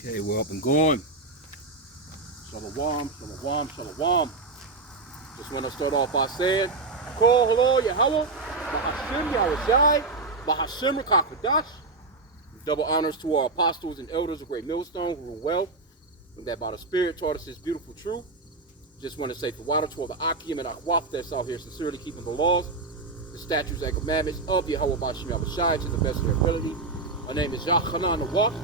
Okay, we're up and going. Shalom, shalom, shalom. Just want to start off by saying, Call hello, Yahweh, Bahashim, Yahushai, Bahashim, Rakakadash. Double honors to our apostles and elders of Great Millstone who rule well, and that by the Spirit taught us this beautiful truth. Just want to say, for water to all the H.I.M and Akwaf that's out here sincerely keeping the laws, the statutes and commandments of Yahweh Bahashim Yahushai to the best of their ability. My name is Yachanan Nawak.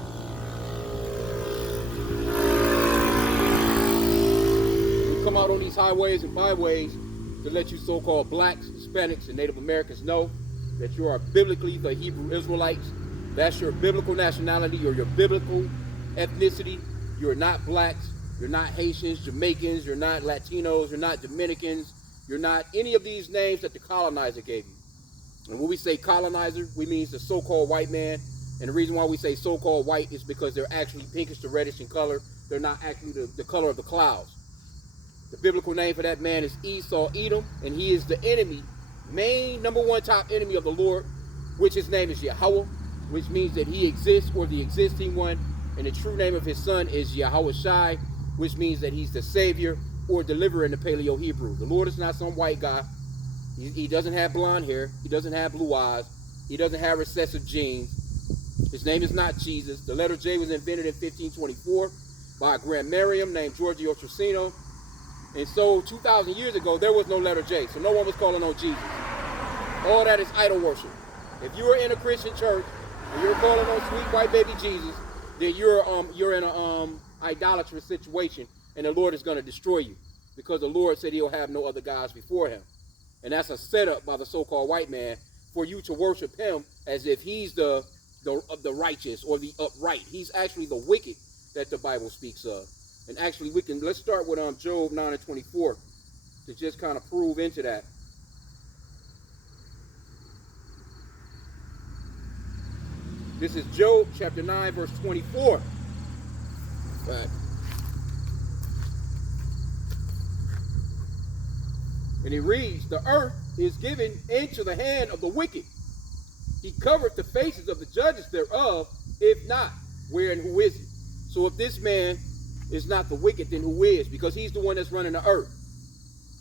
Come out on these highways and byways to let you so-called blacks, Hispanics, and Native Americans know that you are biblically the Hebrew Israelites. That's your biblical nationality or your biblical ethnicity. You're not blacks, you're not Haitians, Jamaicans, you're not Latinos, you're not Dominicans, you're not any of these names that the colonizer gave you. And when we say colonizer, we mean the so-called white man. And the reason why we say so-called white is because they're actually pinkish to reddish in color. They're not actually the color of the clouds. The biblical name for that man is Esau Edom, and he is the enemy, main number one top enemy of the Lord, which his name is Yahweh, which means that he exists, or the existing one. And the true name of his son is Yahushai, which means that he's the savior or deliverer in the Paleo Hebrew. The Lord is not some white guy. He doesn't have blonde hair. He doesn't have blue eyes. He doesn't have recessive genes. His name is not Jesus. The letter J was invented in 1524 by a grammarian named Giorgio Trissino. And so 2,000 years ago, there was no letter J, so no one was calling on Jesus. All that is idol worship. If you are in a Christian church and you're calling on sweet white baby Jesus, then you're in a idolatrous situation, and the Lord is going to destroy you, because the Lord said he'll have no other gods before him. And that's a setup by the so-called white man for you to worship him as if he's the righteous or the upright. He's actually the wicked that the Bible speaks of. And actually, let's start with Job 9 and 24 to just kind of prove into that. This is Job chapter 9, verse 24. Right. And it reads, the earth is given into the hand of the wicked. He covered the faces of the judges thereof. If not, where and who is it? So if this man is not the wicked, then who is? Because he's the one that's running the earth.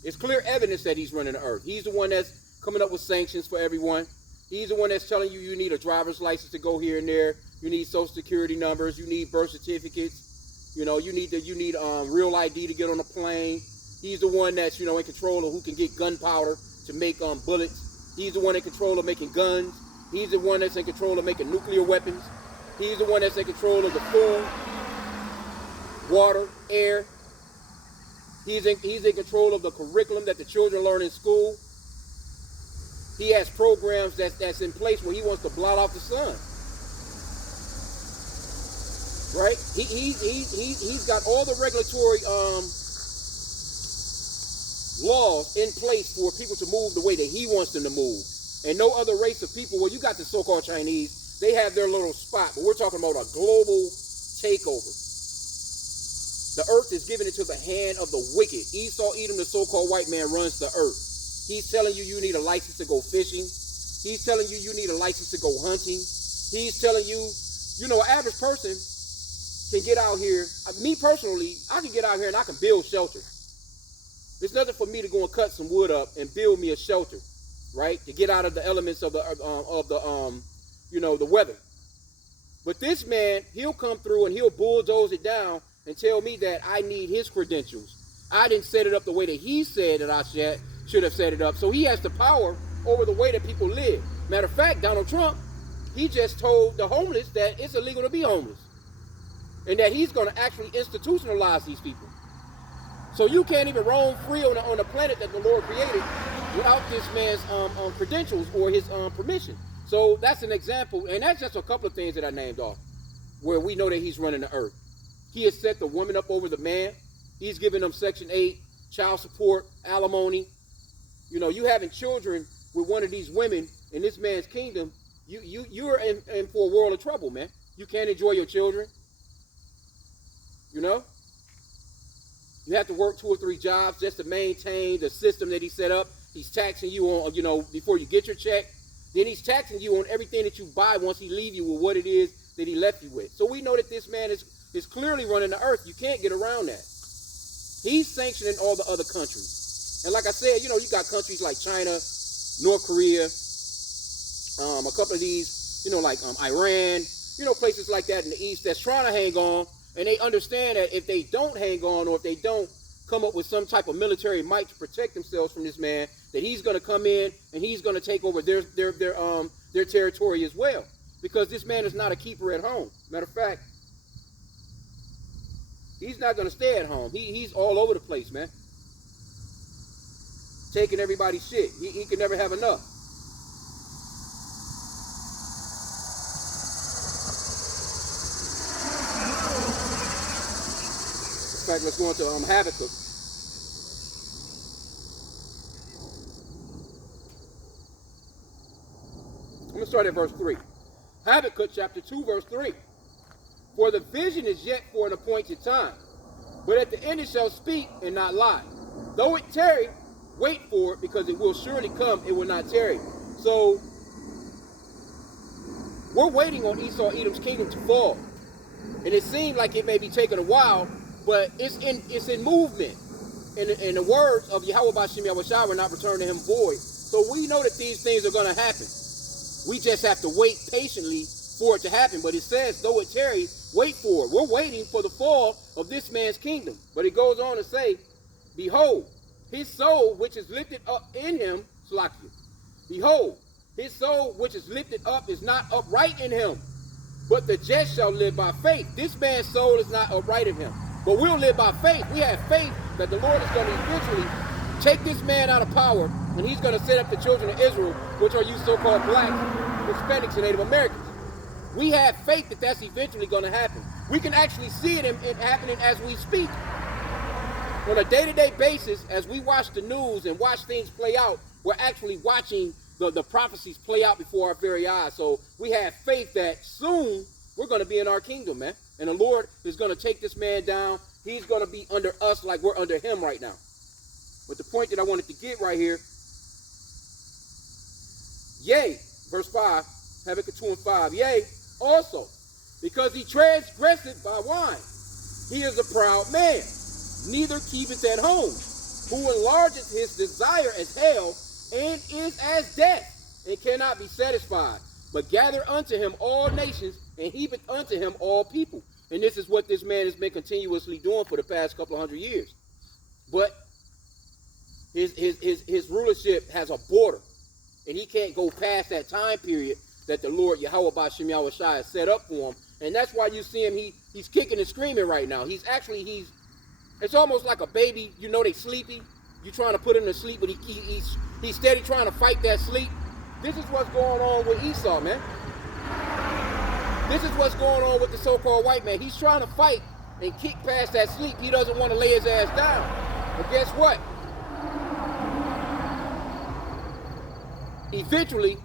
It's clear evidence that he's running the earth. He's the one that's coming up with sanctions for everyone. He's the one that's telling you you need a driver's license to go here and there. You need social security numbers. You need birth certificates. You know, you need real ID to get on a plane. He's the one that's, in control of who can get gunpowder to make bullets. He's the one in control of making guns. He's the one that's in control of making nuclear weapons. He's the one that's in control of the food, water, air. He's in control of the curriculum that the children learn in school. He has programs that's in place where he wants to blot out the sun. Right? He's got all the regulatory laws in place for people to move the way that he wants them to move. And no other race of people, well, you got the so-called Chinese, they have their little spot, but we're talking about a global takeover. The earth is given into the hand of the wicked. Esau Edom, the so-called white man, runs the earth. He's telling you you need a license to go fishing. He's telling you you need a license to go hunting. He's telling you, an average person can get out here. Me personally, I can get out here and I can build shelter. It's nothing for me to go and cut some wood up and build me a shelter, right? To get out of the elements of the weather. But this man, he'll come through and he'll bulldoze it down and tell me that I need his credentials. I didn't set it up the way that he said that I should have set it up. So he has the power over the way that people live. Matter of fact, Donald Trump, he just told the homeless that it's illegal to be homeless. And that he's going to actually institutionalize these people. So you can't even roam free on the planet that the Lord created without this man's credentials or his permission. So that's an example. And that's just a couple of things that I named off where we know that he's running the earth. He has set the woman up over the man. He's giving them Section 8, child support, alimony. You having children with one of these women in this man's kingdom, you're in for a world of trouble, man. You can't enjoy your children. You have to work 2 or 3 jobs just to maintain the system that he set up. He's taxing you on, before you get your check. Then he's taxing you on everything that you buy once he leave you with what it is that he left you with. So we know that this man is is clearly running the earth. You can't get around that. He's sanctioning all the other countries. And like I said, you know, you got countries like China, North Korea, a couple of these, you know, like Iran, you know, places like that in the East that's trying to hang on. And they understand that if they don't hang on, or if they don't come up with some type of military might to protect themselves from this man, that he's going to come in and he's going to take over their territory as well. Because this man is not a keeper at home. Matter of fact, he's not going to stay at home. He's all over the place, man. Taking everybody's shit. He can never have enough. In fact, let's go into Habakkuk. I'm going to start at verse 3. Habakkuk chapter 2, verse 3. For the vision is yet for an appointed time, but at the end it shall speak and not lie. Though it tarry, wait for it, because it will surely come, it will not tarry. So, we're waiting on Esau Edom's kingdom to fall. And it seemed like it may be taking a while, but it's in movement. In the words of Yahweh B'Shem Yahushua will not return to him void. So we know that these things are going to happen. We just have to wait patiently for it to happen. But it says, though it tarry, wait for it. We're waiting for the fall of this man's kingdom. But it goes on to say, behold, his soul which is lifted up in him, Slakia. Behold, his soul which is lifted up is not upright in him, but the just shall live by faith. This man's soul is not upright in him, but we'll live by faith. We have faith that the Lord is going to eventually take this man out of power, and he's going to set up the children of Israel, which are you so-called blacks, Hispanics, and Native Americans. We have faith that that's eventually going to happen. We can actually see it happening as we speak. On a day-to-day basis, as we watch the news and watch things play out, we're actually watching the prophecies play out before our very eyes. So we have faith that soon we're going to be in our kingdom, man. And the Lord is going to take this man down. He's going to be under us like we're under him right now. But the point that I wanted to get right here, yea, verse 5, Habakkuk 2 and 5, yea, also, because he transgresseth by wine. He is a proud man, neither keepeth at home, who enlargeth his desire as hell, and is as death, and cannot be satisfied, but gather unto him all nations, and heapeth unto him all people. And this is what this man has been continuously doing for the past couple of 100 years. But his rulership has a border, and he can't go past that time period that the Lord Yahweh B'Shem Yahushua has set up for him. And that's why you see him, he's kicking and screaming right now. It's almost like a baby, you know, they sleepy. You're trying to put him to sleep, but he's steady trying to fight that sleep. This is what's going on with Esau, man. This is what's going on with the so-called white man. He's trying to fight and kick past that sleep. He doesn't want to lay his ass down. But guess what? Eventually,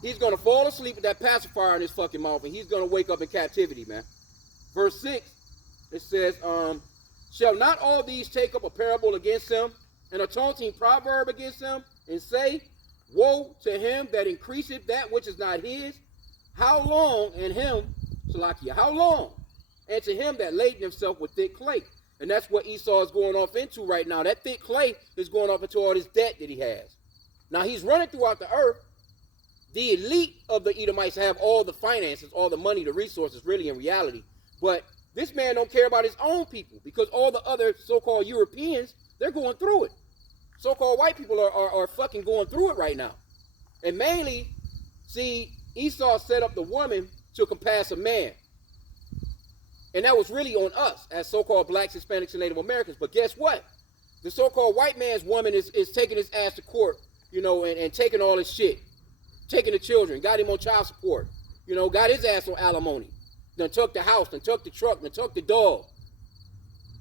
he's going to fall asleep with that pacifier in his fucking mouth, and he's going to wake up in captivity, man. Verse 6, it says, shall not all these take up a parable against him, and a taunting proverb against him, and say, woe to him that increaseth that which is not his? How long, and him, Salakia, how long? And to him that laden himself with thick clay. And that's what Esau is going off into right now. That thick clay is going off into all this debt that he has. Now he's running throughout the earth. The elite of the Edomites have all the finances, all the money, the resources, really in reality. But this man don't care about his own people, because all the other so-called Europeans, they're going through it. So-called white people are fucking going through it right now. And mainly, see, Esau set up the woman to compass a man. And that was really on us as so-called blacks, Hispanics, and Native Americans. But guess what? The so-called white man's woman is taking his ass to court, you know, and taking all his shit. Taking the children, got him on child support, you know, got his ass on alimony. Then took the house, then took the truck, then took the dog.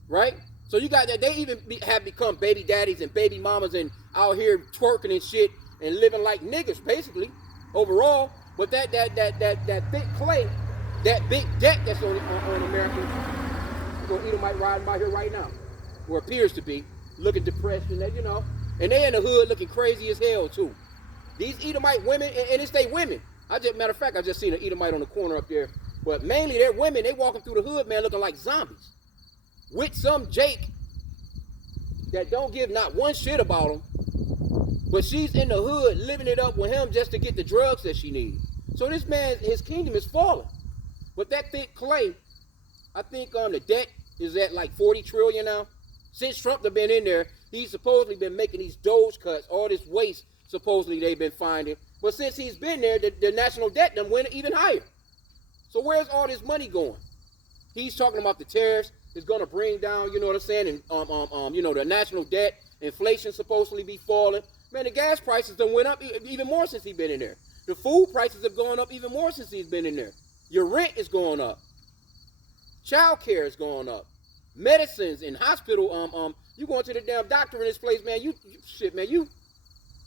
Right? So you got that. They even have become baby daddies and baby mamas and out here twerking and shit and living like niggas, basically, overall. But that thick clay, that big debt that's on Americans, you know, Edomite riding by here right now, or appears to be, looking depressed and that, you know, and they in the hood looking crazy as hell too. These Edomite women, and it's they women. Matter of fact, I just seen an Edomite on the corner up there But mainly they're women. They walking through the hood, man, looking like zombies. With some Jake that don't give not one shit about him. But she's in the hood living it up with him just to get the drugs that she needs. So this man, his kingdom is falling. But that thick clay, I think the debt is at like 40 trillion now. Since Trump have been in there, he's supposedly been making these Doge cuts, all this waste supposedly they've been finding. But since he's been there, the national debt done went even higher. So where's all this money going? He's talking about the tariffs is going to bring down, you know what I'm saying, and you know, the national debt, inflation supposedly be falling. Man, the gas prices done went up even more since he's been in there. The food prices have gone up even more since he's been in there. Your rent is going up. Child care is going up. Medicines in hospital, you going to the damn doctor in this place, man, shit, man,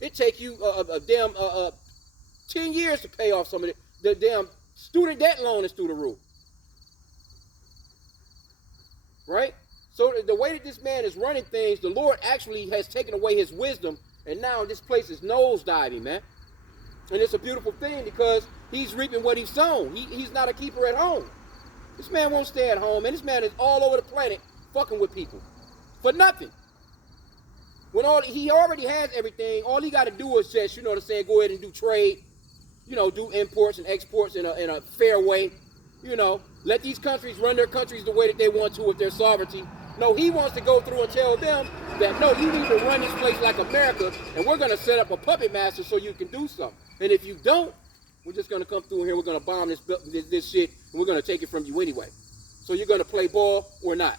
it take you a damn 10 years to pay off some of it. The damn student debt loan is through the roof. Right? So the way that this man is running things, the Lord actually has taken away his wisdom, and now this place is nosediving, man. And it's a beautiful thing because he's reaping what he's sown. He's not a keeper at home. This man won't stay at home, and this man is all over the planet fucking with people for nothing. When he already has everything, all he got to do is just, you know what I'm saying, go ahead and do trade, you know, do imports and exports in a fair way, you know, let these countries run their countries the way that they want to with their sovereignty. No, he wants to go through and tell them that, no, you need to run this place like America, and we're going to set up a puppet master so you can do something. And if you don't, we're just going to come through here, we're going to bomb this shit, and we're going to take it from you anyway. So you're going to play ball or not.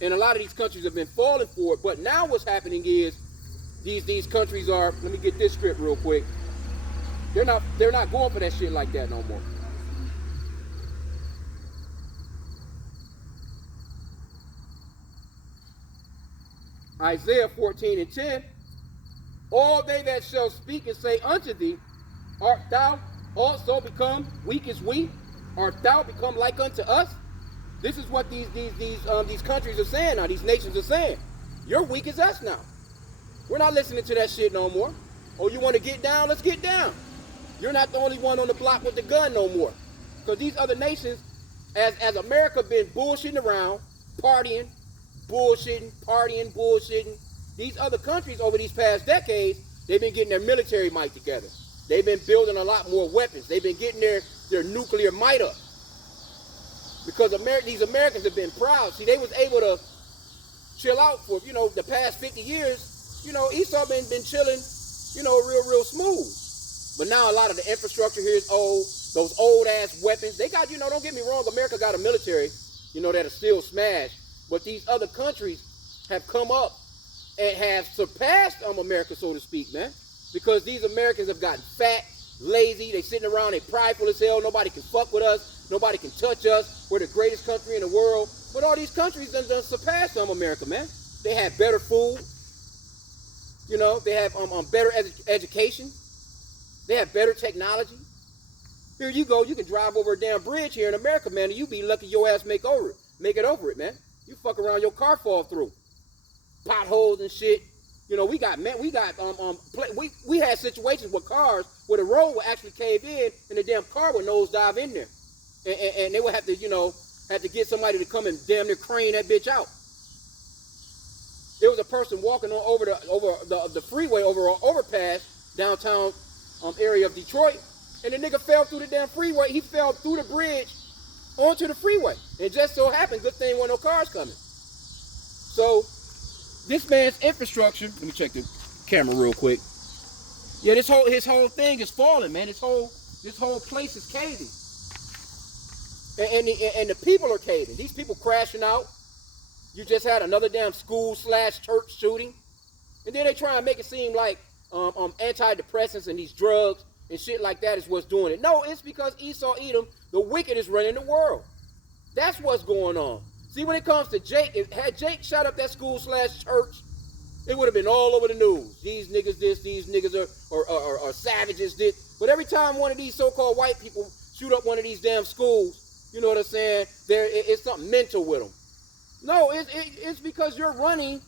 And a lot of these countries have been falling for it, but now what's happening is these countries are, let me get this script real quick, they're not going for that shit like that no more. Isaiah 14:10, all they that shall speak and say unto thee, art thou also become weak as we? Art thou become like unto us? This is what these countries are saying now, these nations are saying. You're weak as us now. We're not listening to that shit no more. Oh, you want to get down? Let's get down. You're not the only one on the block with the gun no more. Because these other nations, as America been bullshitting around, partying, bullshitting, these other countries over these past decades, they've been getting their military might together. They've been building a lot more weapons. They've been getting their nuclear might up. Because these Americans have been proud. See, they was able to chill out for, you know, the past 50 years. You know, Esau been chilling, you know, real smooth. But now a lot of the infrastructure here is old. Those old-ass weapons. They got, you know, don't get me wrong, America got a military, you know, that'll still smash. But these other countries have come up and have surpassed America, so to speak, man. Because these Americans have gotten fat, lazy. They sitting around, they prideful as hell. Nobody can fuck with us. Nobody can touch us. We're the greatest country in the world. But all these countries done surpassed America, man. They have better food. You know, they have better education. They have better technology. Here you go. You can drive over a damn bridge here in America, man, and you be lucky your ass make it over it, man. You fuck around, your car fall through. Potholes and shit. You know, we had situations with cars where the road would actually cave in and the damn car would nosedive in there. And they would have to, you know, get somebody to come and damn near crane that bitch out. There was a person walking over the freeway, over an overpass downtown area of Detroit, and the nigga fell through the damn freeway. He fell through the bridge onto the freeway. And it just so happened, good thing wasn't no cars coming. So this man's infrastructure, let me check the camera real quick. Yeah, his whole thing is falling, man. This whole place is caving. And the people are caving. These people crashing out. You just had another damn school/church shooting. And then they try and make it seem like antidepressants and these drugs and shit like that is what's doing it. No, it's because Esau Edom, the wicked, is running the world. That's what's going on. See, when it comes to Jake, had Jake shot up that school/church, it would have been all over the news. These niggas this, these niggas are savages this. But every time one of these so-called white people shoot up one of these damn schools, you know what I'm saying, it's something mental with them. No, it's because you're running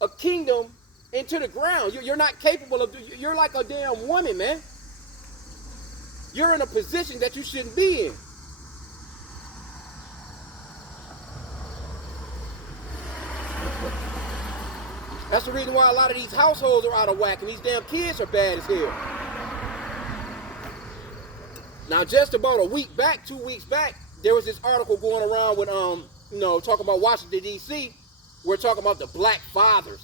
a kingdom into the ground. You're not capable of, you're like a damn woman, man. You're in a position that you shouldn't be in. That's the reason why a lot of these households are out of whack and these damn kids are bad as hell. Now, just about a week back, 2 weeks back, there was this article going around with, talking about Washington, D.C. We're talking about the black fathers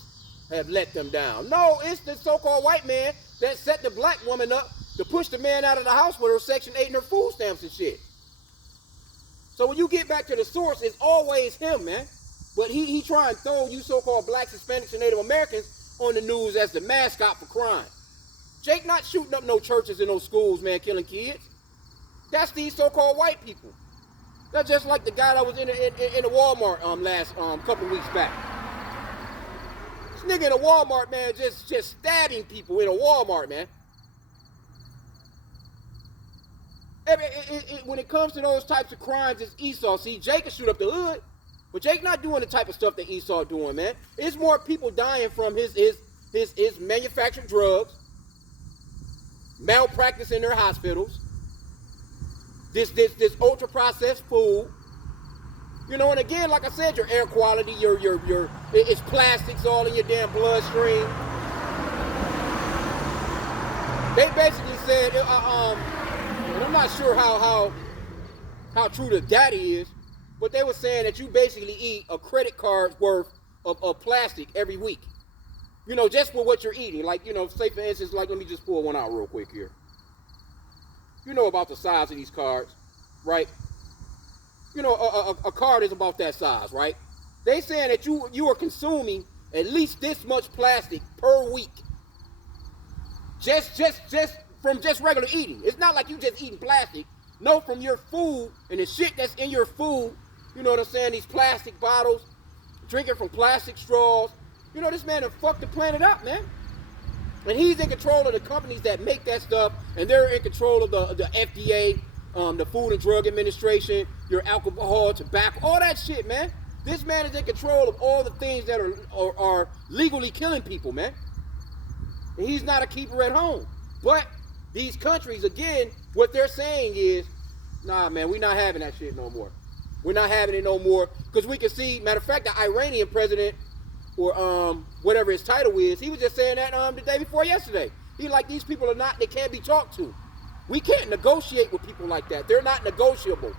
have let them down. No, it's the so-called white man that set the black woman up to push the man out of the house with her Section 8 and her food stamps and shit. So when you get back to the source, it's always him, man. But he try and throw you so-called blacks, Hispanics, and Native Americans on the news as the mascot for crime. Jake not shooting up no churches and no schools, man, killing kids. That's these so-called white people. They're just like the guy that was in the Walmart last couple weeks back. This nigga in a Walmart, man, just stabbing people in a Walmart, man. When it comes to those types of crimes, it's Esau. See, Jake can shoot up the hood, but Jake not doing the type of stuff that Esau doing, man. It's more people dying from his manufactured drugs, malpractice in their hospitals, this ultra processed food, and again, like I said, your air quality, it's plastics all in your damn bloodstream. They basically said, and I'm not sure how true that is, but they were saying that you basically eat a credit card's worth of plastic every week. Just for what you're eating. Like, say for instance, like, let me just pull one out real quick here. You know about the size of these cards, right? A card is about that size, right? They saying that you are consuming at least this much plastic per week. Just from just regular eating. It's not like you just eating plastic. No, from your food and the shit that's in your food. You know what I'm saying? These plastic bottles, drinking from plastic straws. This man done fucked the planet up, man. And he's in control of the companies that make that stuff, and they're in control of the FDA, the Food and Drug Administration, your alcohol, tobacco, all that shit, man. This man is in control of all the things that are legally killing people, man. And he's not a keeper at home. But these countries, again, what they're saying is, nah, man, we're not having that shit no more. We're not having it no more. Because we can see, matter of fact, the Iranian president, or whatever his title is, he was just saying that the day before yesterday. He like, these people they can't be talked to. We can't negotiate with people like that. They're not negotiable.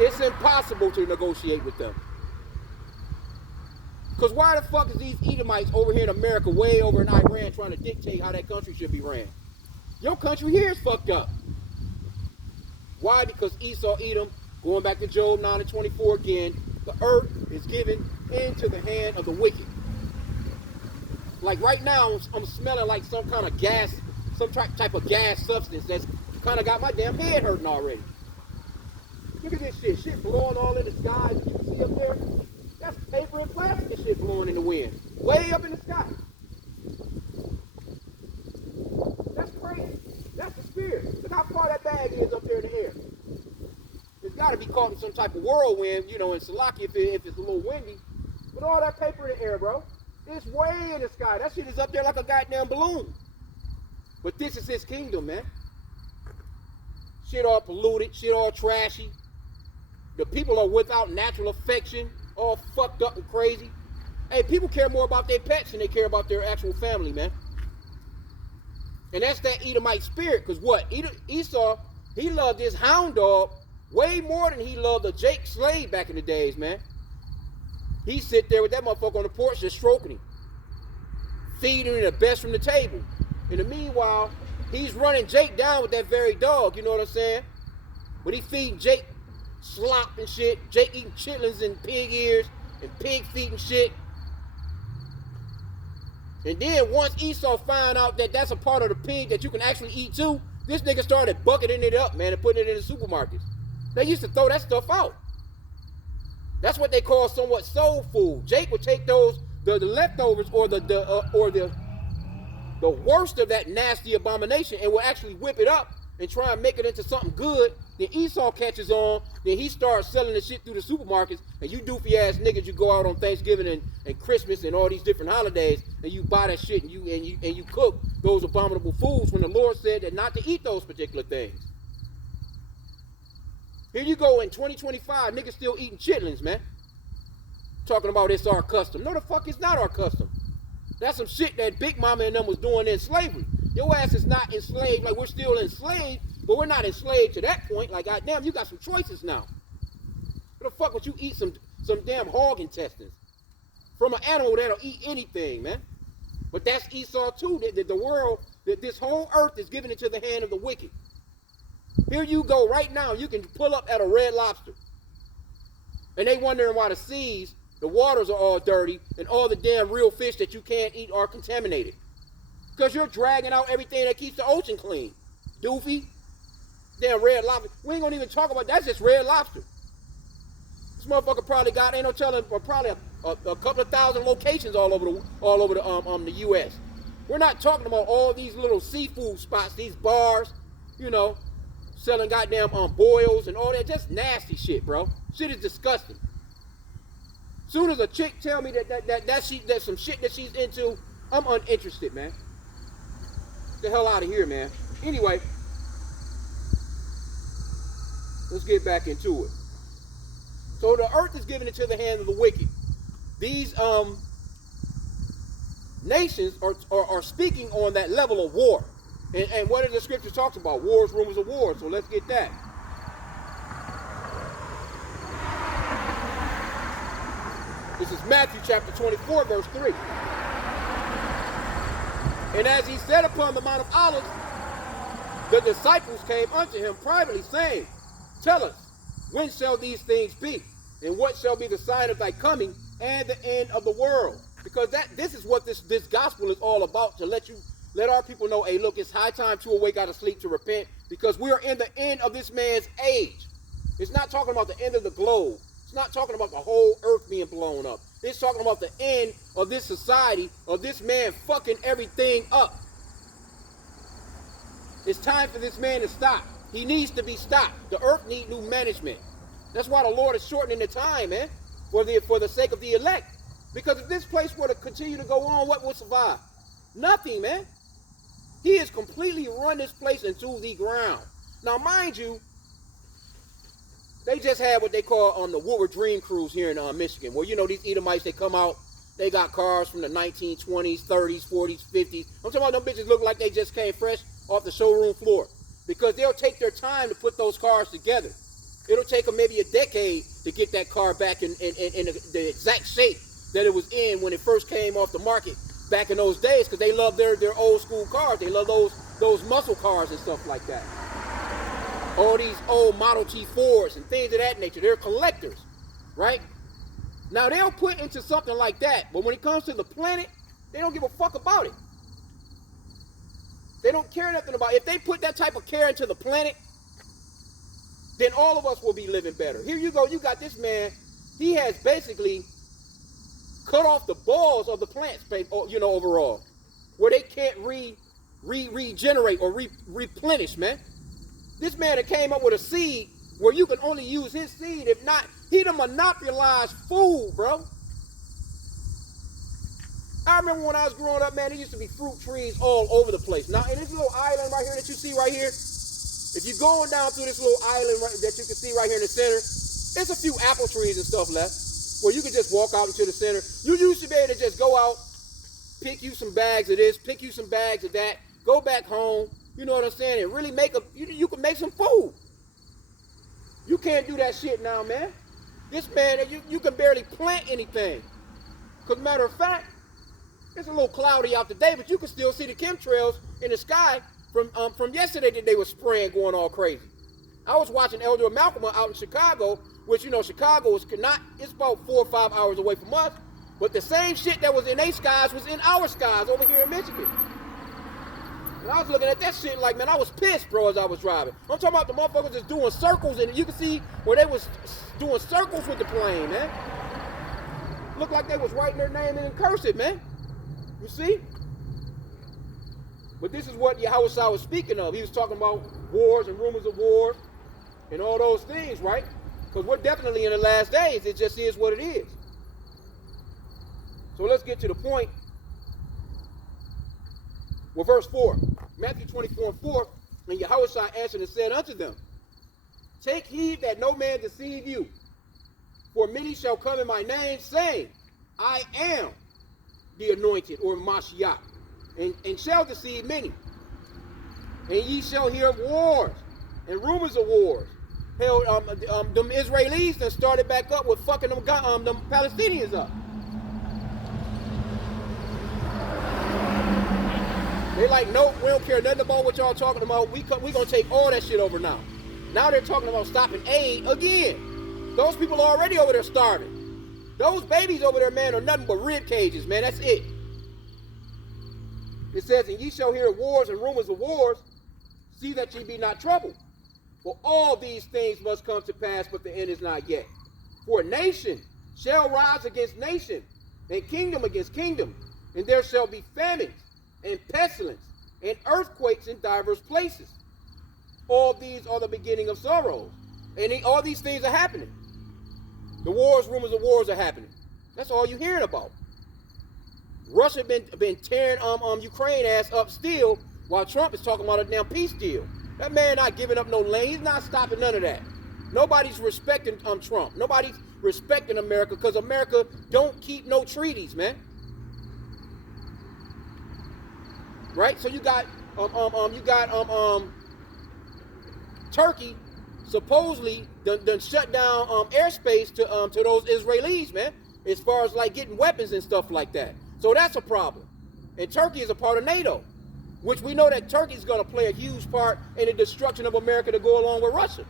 It's impossible to negotiate with them. Because why the fuck is these Edomites over here in America, way over in Iran, trying to dictate how that country should be ran? Your country here is fucked up. Why? Because Esau, Edom, going back to Job 9 and 24 again, the earth is given into the hand of the wicked. Like right now, I'm smelling like some kind of gas, some type of gas substance that's kind of got my damn head hurting already. Look at this shit. Shit blowing all in the sky. You can see up there. That's paper and plastic and shit blowing in the wind. Way up in the sky. That's crazy. That's the spirit. Look how far that bag is up there in the air. It's got to be caught in some type of whirlwind, in Salaki if it's a little windy. But all that paper in the air, bro, it's way in the sky. That shit is up there like a goddamn balloon. But this is his kingdom, man. Shit all polluted, shit all trashy. The people are without natural affection, all fucked up and crazy. Hey, people care more about their pets than they care about their actual family, man. And that's that Edomite spirit, because what? Esau, he loved his hound dog way more than he loved a Jake slave back in the days, man. He sit there with that motherfucker on the porch just stroking him. Feeding him the best from the table. In the meanwhile, he's running Jake down with that very dog, you know what I'm saying? But he feeding Jake slop and shit. Jake eating chitlins and pig ears and pig feet and shit. And then once Esau found out that that's a part of the pig that you can actually eat too, this nigga started bucketing it up, man, and putting it in the supermarkets. They used to throw that stuff out. That's what they call somewhat soul food. Jake would take those, the leftovers or the worst of that nasty abomination and will actually whip it up and try and make it into something good, then Esau catches on, then he starts selling the shit through the supermarkets, and you doofy ass niggas, you go out on Thanksgiving and Christmas and all these different holidays, and you buy that shit and you cook those abominable foods when the Lord said that not to eat those particular things. Here you go in 2025, niggas still eating chitlins, man. Talking about it's our custom. No, the fuck it's not our custom. That's some shit that Big Mama and them was doing in slavery. Your ass is not enslaved, like we're still enslaved, but we're not enslaved to that point. Like, goddamn, you got some choices now. What the fuck would you eat some damn hog intestines from an animal that'll eat anything, man? But that's Esau too. That the world, that this whole earth is given into the hand of the wicked. Here you go right now. You can pull up at a Red Lobster, and they wondering why the seas, the waters are all dirty, and all the damn real fish that you can't eat are contaminated. Because you're dragging out everything that keeps the ocean clean. Doofy. Damn Red Lobster. We ain't gonna even talk about that's just Red Lobster. This motherfucker probably got, ain't no telling, probably a couple of thousand locations all over the U.S. We're not talking about all these little seafood spots, these bars, you know, selling goddamn boils and all that. Just nasty shit, bro. Shit is disgusting. Soon as a chick tell me that's some shit that she's into, I'm uninterested, man. Get the hell out of here, man. Anyway, let's get back into it. So the earth is given into the hand of the wicked. These nations are speaking on that level of war. And what does the scripture talks about? Wars, rumors of wars. So let's get that. This is Matthew chapter 24, verse 3. And as he sat upon the Mount of Olives, the disciples came unto him privately, saying, Tell us, when shall these things be? And what shall be the sign of thy coming and the end of the world? Because this is what this gospel is all about, to let our people know, hey, look, it's high time to awake out of sleep, to repent, because we are in the end of this man's age. It's not talking about the end of the globe. It's not talking about the whole earth being blown up. It's talking about the end of this society, of this man fucking everything up. It's time for this man to stop. He needs to be stopped. The earth needs new management. That's why the Lord is shortening the time, man, for the sake of the elect. Because if this place were to continue to go on, what would survive? Nothing, man. He has completely run this place into the ground. Now, mind you, they just had what they call the Woodward Dream Cruise here in Michigan, where, you know, these Edomites, they come out, they got cars from the 1920s, 30s, 40s, 50s. I'm talking about them bitches look like they just came fresh off the showroom floor, because they'll take their time to put those cars together. It'll take them maybe a decade to get that car back in the exact shape that it was in when it first came off the market back in those days, because they love their old school cars. They love those muscle cars and stuff like that. All these old Model T Fords and things of that nature. They're collectors, right? Now, they'll put into something like that, but when it comes to the planet, they don't give a fuck about it. They don't care nothing about it. If they put that type of care into the planet, then all of us will be living better. Here you go. You got this man. He has basically cut off the balls of the plant space, you know, overall, where they can't regenerate or replenish, man. This man that came up with a seed where you can only use his seed. If not, he done monopolized food, bro. I remember when I was growing up, man, there used to be fruit trees all over the place. Now, in this little island right here that you see right here, if you're going down through this little island that you can see right here in the center, there's a few apple trees and stuff left where you can just walk out into the center. You used to be able to just go out, pick you some bags of this, pick you some bags of that, go back home, you know what I'm saying, and really you can make some food. You can't do that shit now, man. This man, you can barely plant anything. Because matter of fact, it's a little cloudy out today, but you can still see the chemtrails in the sky from yesterday that they were spraying, going all crazy. I was watching Elder Malcolm out in Chicago, which, you know, Chicago is it's about 4 or 5 hours away from us, but the same shit that was in their skies was in our skies over here in Michigan. And I was looking at that shit like, man, I was pissed, bro, as I was driving. I'm talking about the motherfuckers just doing circles, and you can see where they was doing circles with the plane, man. Looked like they was writing their name in cursive, man. You see? But this is what Yahweh was speaking of. He was talking about wars and rumors of wars and all those things, right? Because we're definitely in the last days. It just is what it is. So let's get to the point. Well, verse 4, Matthew 24:4, and Yahushua answered and said unto them, take heed that no man deceive you, for many shall come in my name, saying, I am the anointed, or Mashiach, and shall deceive many. And ye shall hear of wars and rumors of wars. Hell, them Israelis that started back up with fucking them Palestinians up. They like, nope, we don't care nothing about what y'all talking about. We gonna take all that shit over now. Now they're talking about stopping aid again. Those people are already over there starving. Those babies over there, man, are nothing but rib cages, man. That's it. It says, and ye shall hear wars and rumors of wars. See that ye be not troubled. For all these things must come to pass, but the end is not yet. For nation shall rise against nation, and kingdom against kingdom. And there shall be famines, and pestilence, and earthquakes in divers places. All these are the beginning of sorrows. And all these things are happening. The wars, rumors of wars are happening. That's all you're hearing about. Russia been tearing Ukraine ass up still, while Trump is talking about a damn peace deal. That man not giving up no lane. He's not stopping none of that. Nobody's respecting Trump. Nobody's respecting America, because America don't keep no treaties, man. Right? So you got Turkey supposedly done shut down airspace to those Israelis, man, as far as like getting weapons and stuff like that. So that's a problem. And Turkey is a part of NATO, which we know that Turkey is going to play a huge part in the destruction of America to go along with Russia.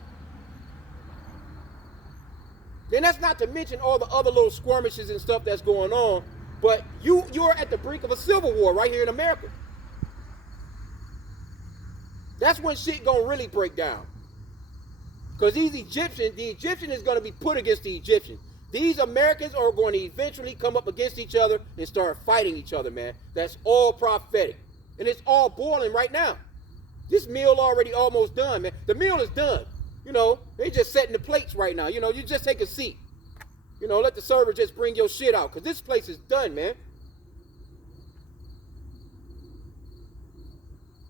Then that's not to mention all the other little skirmishes and stuff that's going on. But you're at the brink of a civil war right here in America. That's when shit gonna really break down. Because the Egyptian is gonna be put against the Egyptian. These Americans are going to eventually come up against each other and start fighting each other, man. That's all prophetic. And it's all boiling right now. This meal already almost done, man. The meal is done. You know, they just setting the plates right now. You know, you just take a seat. You know, let the server just bring your shit out, because this place is done, man.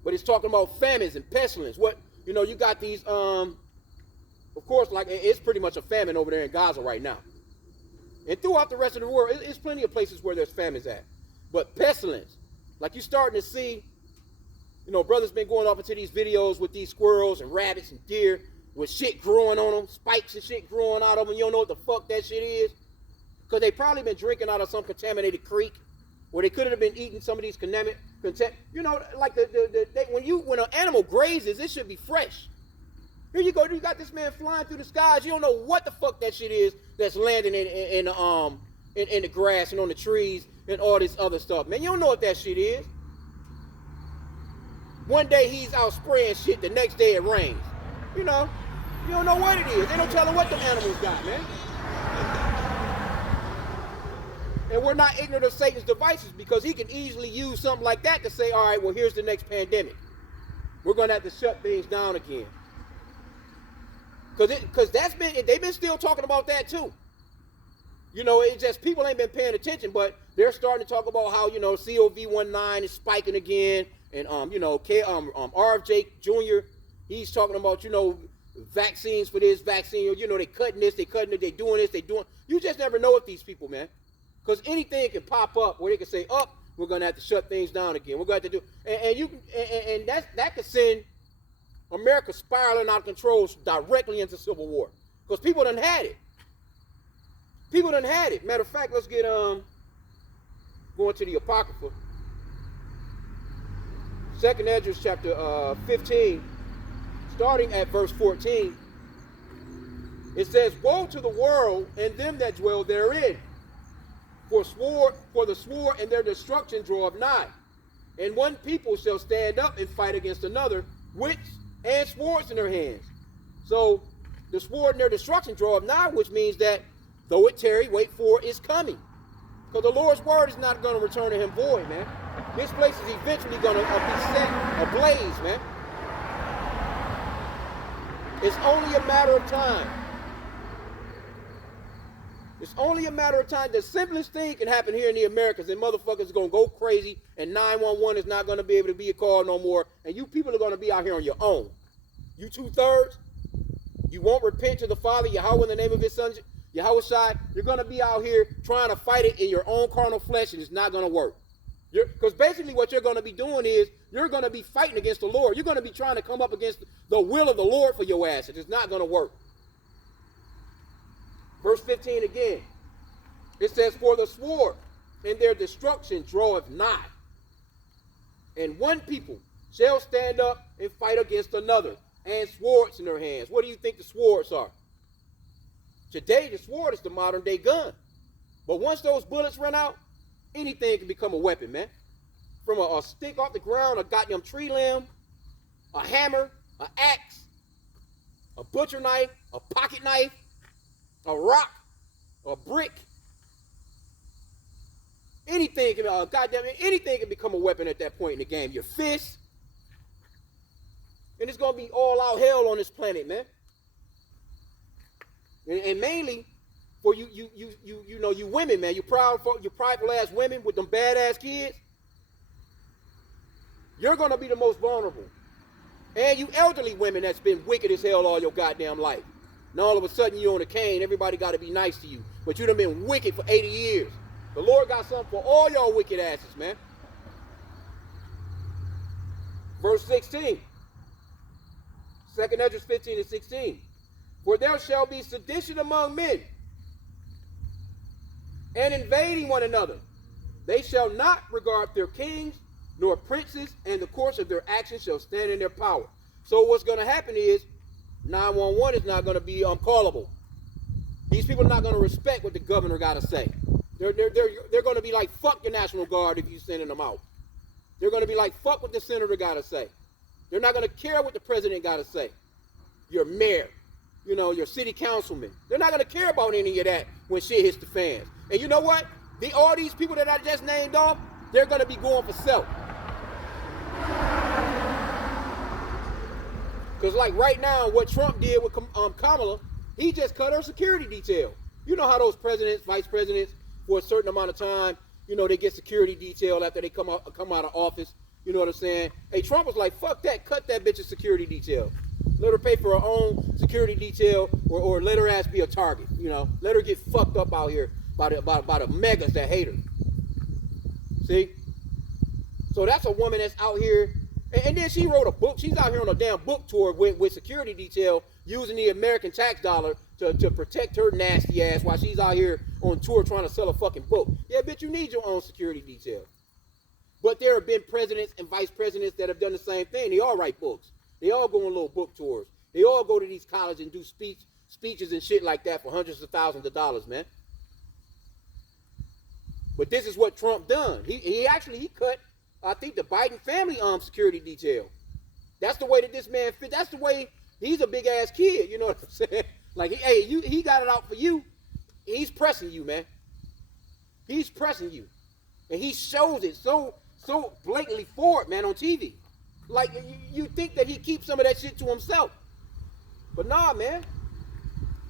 But it's talking about famines and pestilence. What, you know, you got these, of course, like, it's pretty much a famine over there in Gaza right now. And throughout the rest of the world, it's plenty of places where there's famines at. But pestilence, like you're starting to see, you know, brothers been going off into these videos with these squirrels and rabbits and deer with shit growing on them, spikes and shit growing out of them. You don't know what the fuck that shit is. Because they probably been drinking out of some contaminated creek, where they could have been eating some of these you know, like when an animal grazes, it should be fresh. Here you go, you got this man flying through the skies. You don't know what the fuck that shit is that's landing in the grass and on the trees and all this other stuff, man. You don't know what that shit is. One day he's out spraying shit, the next day it rains. You know, you don't know what it is. They don't tell him what them animals got, man. And we're not ignorant of Satan's devices, because he can easily use something like that to say, all right, well, here's the next pandemic. We're going to have to shut things down again. Because they've been still talking about that too. You know, it's just people ain't been paying attention, but they're starting to talk about how, you know, COVID-19 is spiking again. And, you know, RFJ Jr., he's talking about, you know, vaccines for this, vaccine, you know, they cutting this, they cutting it, they doing this, they doing. You just never know with these people, man. Because anything can pop up where they can say, oh, we're going to have to shut things down again. We're going to have to do, and that could send America spiraling out of control directly into civil war. Because people done had it. People done had it. Matter of fact, let's get going to the Apocrypha. 2nd Esdras chapter 15, starting at verse 14. It says, woe to the world and them that dwell therein. For the sword and their destruction draweth nigh. And one people shall stand up and fight against another, and swords in their hands. So the sword and their destruction draweth nigh, which means that though it tarry, wait for it is coming. Because the Lord's word is not going to return to him void, man. This place is eventually going to be set ablaze, man. It's only a matter of time. It's only a matter of time. The simplest thing can happen here in the Americas, and motherfuckers are going to go crazy, and 911 is not going to be able to be a call no more, and you people are going to be out here on your own. You 2/3, you won't repent to the Father, Yahweh, in the name of his son, Yahweh Shai. You're going to be out here trying to fight it in your own carnal flesh, and it's not going to work. Because basically what you're going to be doing is you're going to be fighting against the Lord. You're going to be trying to come up against the will of the Lord for your ass. It's not going to work. Verse 15 again. It says, for the sword and their destruction draweth nigh, and one people shall stand up and fight against another, and swords in their hands. What do you think the swords are? Today, the sword is the modern day gun. But once those bullets run out, anything can become a weapon, man. From a stick off the ground, a goddamn tree limb, a hammer, an axe, a butcher knife, a pocket knife, a rock, a brick. Anything can, anything can become a weapon at that point in the game. Your fist. And it's going to be all out hell on this planet, man. And mainly for you women, man. You prideful ass women with them badass kids. You're going to be the most vulnerable. And you elderly women that's been wicked as hell all your goddamn life. Now all of a sudden you're on a cane. Everybody got to be nice to you. But you done been wicked for 80 years. The Lord got something for all y'all wicked asses, man. Verse 16. 2nd Ezra 15 and 16. For there shall be sedition among men, and invading one another. They shall not regard their kings nor princes, and the course of their actions shall stand in their power. So what's going to happen is 911 is not going to be uncallable. These people are not going to respect what the governor got to say. They're going to be like, fuck your National Guard if you sending them out. They're going to be like, fuck what the senator got to say. They're not going to care what the president got to say. Your mayor, your city councilman. They're not going to care about any of that when shit hits the fans. And you know what? All these people that I just named off, they're going to be going for self. Because like right now, what Trump did with Kamala, he just cut her security detail. You know how those presidents, vice presidents, for a certain amount of time, they get security detail after they come out of office. You know what I'm saying? Hey, Trump was like, fuck that, cut that bitch's security detail. Let her pay for her own security detail, or let her ass be a target. Let her get fucked up out here by the megas that hate her. See? So that's a woman that's out here, and then she wrote a book. She's out here on a damn book tour with security detail, using the American tax dollar to protect her nasty ass while she's out here on tour trying to sell a fucking book. Yeah, bitch, you need your own security detail. But there have been presidents and vice presidents that have done the same thing. They all write books. They all go on little book tours. They all go to these colleges and do speeches and shit like that for hundreds of thousands of dollars, man. But this is what Trump done. He cut, I think, the Biden family security detail. That's the way that this man fit. That's the way. He's a big ass kid. You know what I'm saying? Like, he got it out for you. He's pressing you, man. He's pressing you, and he shows it so blatantly forward, man, on TV. Like, you think that he keeps some of that shit to himself, but nah, man.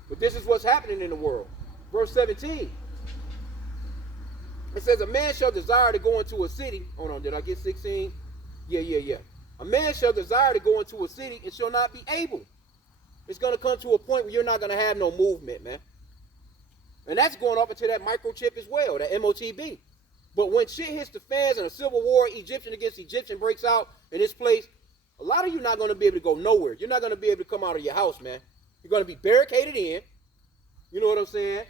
But this is what's happening in the world. Verse 17. It says, a man shall desire to go into a city. Hold on, did I get 16? Yeah. A man shall desire to go into a city and shall not be able. It's going to come to a point where you're not going to have no movement, man. And that's going up into that microchip as well, that MOTB. But when shit hits the fans and a civil war, Egyptian against Egyptian, breaks out in this place, a lot of you not going to be able to go nowhere. You're not going to be able to come out of your house, man. You're going to be barricaded in. You know what I'm saying?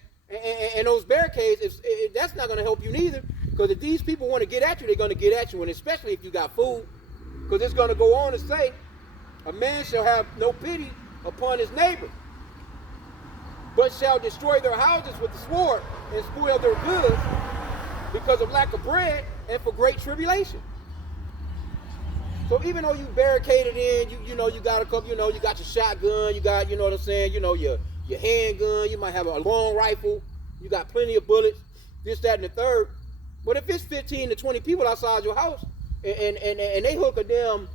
And those barricades, that's not going to help you neither. Because if these people want to get at you, they're going to get at you. And especially if you got food. Because it's going to go on to say, a man shall have no pity upon his neighbor, but shall destroy their houses with the sword and spoil their goods because of lack of bread and for great tribulation. So even though you barricaded in, you got a couple, you got your shotgun, you got, you know what I'm saying, your handgun, you might have a long rifle, you got plenty of bullets, this, that, and the third. But if it's 15 to 20 people outside your house and they hook a damn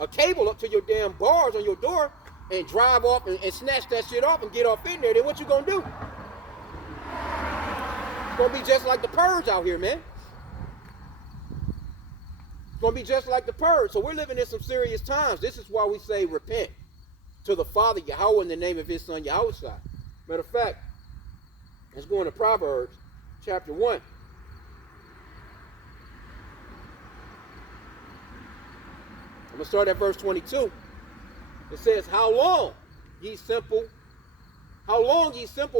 a a cable up to your damn bars on your door and drive off and snatch that shit off and get off in there, then what you gonna do? It's gonna be just like the purge out here, man. It's gonna be just like the purge. So we're living in some serious times. This is why we say repent to the Father Yahweh in the name of his son Yahweh. Matter of fact, let's go into Proverbs chapter 1. I'm going to start at verse 22. It says, how long, ye simple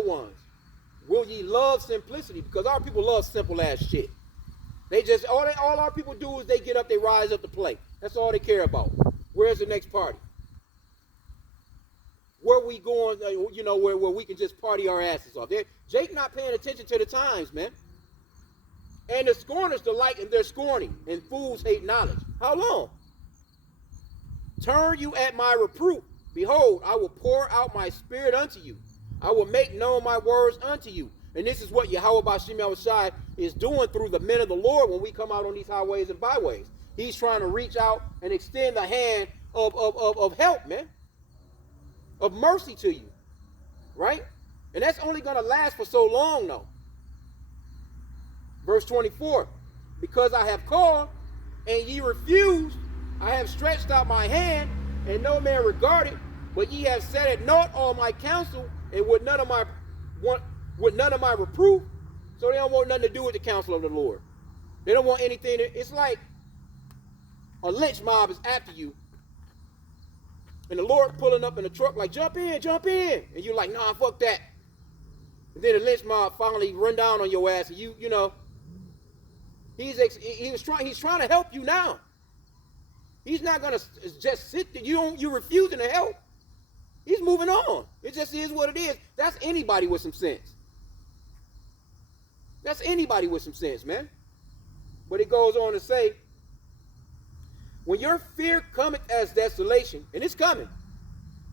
ones, will ye love simplicity? Because our people love simple ass shit. They just, all our people do is they get up, they rise up to play. That's all they care about. Where's the next party? Where we going, you know, where we can just party our asses off. Jake not paying attention to the times, man. And the scorners delight in their scorning, and fools hate knowledge. How long? Turn you at my reproof. Behold, I will pour out my spirit unto you. I will make known my words unto you. And this is what Yahweh B'Shem Yahushai is doing through the men of the Lord when we come out on these highways and byways. He's trying to reach out and extend the hand of help, man. Of mercy to you. Right? And that's only going to last for so long, though. Verse 24. Because I have called, and ye refused, I have stretched out my hand, and no man regarded, but ye have set at naught all my counsel, and with none of my reproof. So they don't want nothing to do with the counsel of the Lord. They don't want anything. It's like a lynch mob is after you, and the Lord pulling up in a truck like, jump in, and you're like, nah, fuck that. And then the lynch mob finally run down on your ass, and you know, he's trying to help you now. He's not gonna just sit there. You're refusing to help. He's moving on. It just is what it is. That's anybody with some sense. That's anybody with some sense, man. But it goes on to say, when your fear cometh as desolation, and it's coming,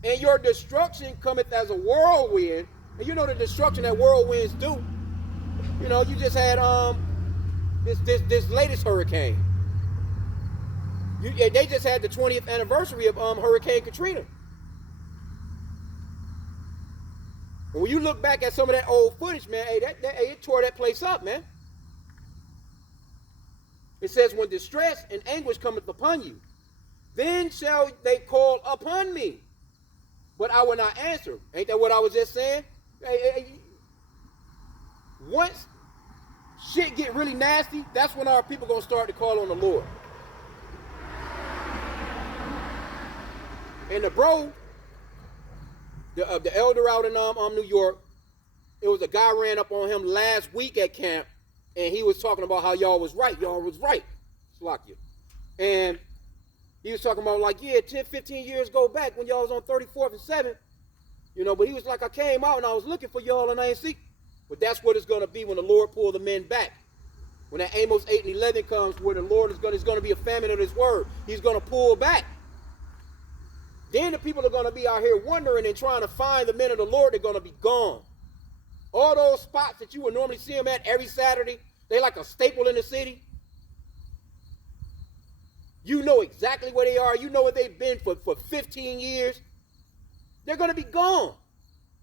and your destruction cometh as a whirlwind, and you know the destruction that whirlwinds do. You know, you just had this latest hurricane. They just had the 20th anniversary of Hurricane Katrina. And when you look back at some of that old footage, man, it tore that place up, man. It says, when distress and anguish cometh upon you, then shall they call upon me, but I will not answer. Ain't that what I was just saying? Once shit get really nasty, that's when our people gonna start to call on the Lord. And the bro, the elder out in New York, it was a guy ran up on him last week at camp, and he was talking about how y'all was right. Y'all was right. Slakia. And he was talking about like, yeah, 10, 15 years go back when y'all was on 34th and 7th. You know, but he was like, I came out and I was looking for y'all and I ain't see. But that's what it's going to be when the Lord pull the men back. When that Amos 8 and 11 comes, where the Lord is going to be a famine of his word. He's going to pull back. Then the people are going to be out here wondering and trying to find the men of the Lord. They're going to be gone. All those spots that you would normally see them at every Saturday, they like a staple in the city. You know exactly where they are. You know where they've been for 15 years. They're going to be gone.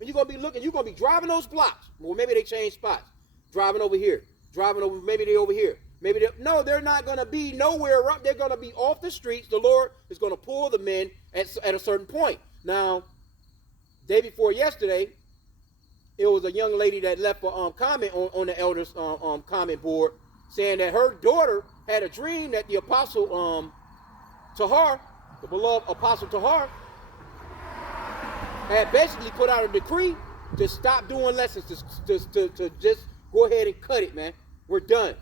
And you're going to be looking, you're going to be driving those blocks. Well, maybe they changed spots. Driving over here. Driving over, maybe they over here. No, they're not going to be nowhere around. They're going to be off the streets. The Lord is going to pull them in at a certain point. Now, day before yesterday, it was a young lady that left a comment on the elders' comment board saying that her daughter had a dream that the apostle Tahar, the beloved apostle Tahar, had basically put out a decree to stop doing lessons, to just go ahead and cut it, man. We're done.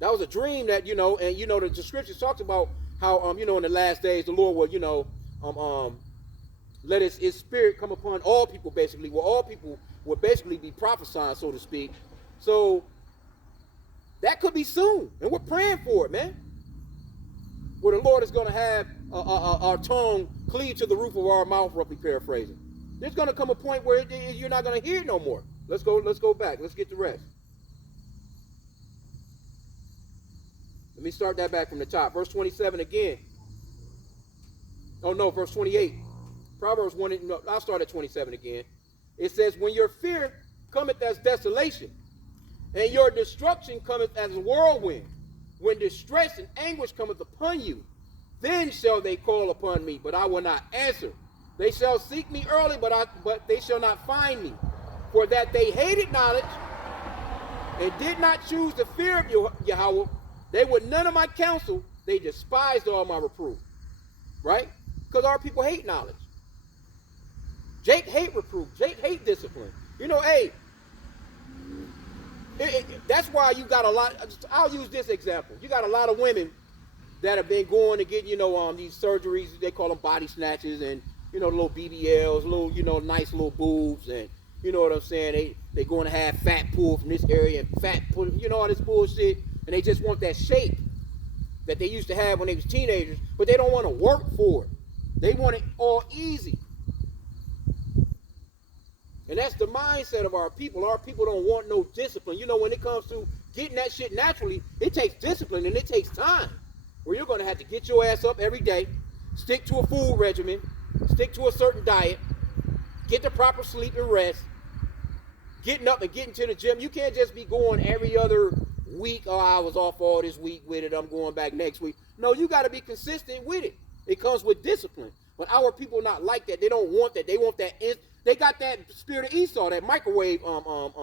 That was a dream that, you know, and you know the scripture talks about how you know, in the last days the Lord will, you know, let his spirit come upon all people, basically. Well, all people will basically be prophesying, so to speak. So that could be soon, and we're praying for it, man. Where the Lord is going to have our tongue cleave to the roof of our mouth, roughly paraphrasing. There's going to come a point where you're not going to hear it no more. Let's go back. Let's get the rest. Let me start that back from the top. Verse 27 again. Oh no, verse 28. Proverbs 1, no, I'll start at 27 again. It says, when your fear cometh as desolation, and your destruction cometh as a whirlwind, when distress and anguish cometh upon you, then shall they call upon me, but I will not answer. They shall seek me early, but they shall not find me. For that they hated knowledge, and did not choose the fear of Yahweh, they would none of my counsel, they despised all my reproof. Right? Because our people hate knowledge. Jake hate reproof. Jake hate discipline. You know, hey, that's why you got a lot. I'll use this example. You got a lot of women that have been going to get, these surgeries. They call them body snatches, and little BBLs, little, nice little boobs, and you know what I'm saying. They going to have fat pull from this area and fat pull, all this bullshit, and they just want that shape that they used to have when they was teenagers, but they don't want to work for it. They want it all easy. And that's the mindset of our people. Our people don't want no discipline. When it comes to getting that shit naturally, it takes discipline and it takes time. Where you're going to have to get your ass up every day, stick to a food regimen, stick to a certain diet, get the proper sleep and rest, getting up and getting to the gym. You can't just be going every other week. Oh, I was off all this week with it, I'm going back next week. No, you got to be consistent with it. It comes with discipline. But our people not like that. They don't want that. They want that. They got that spirit of Esau, that microwave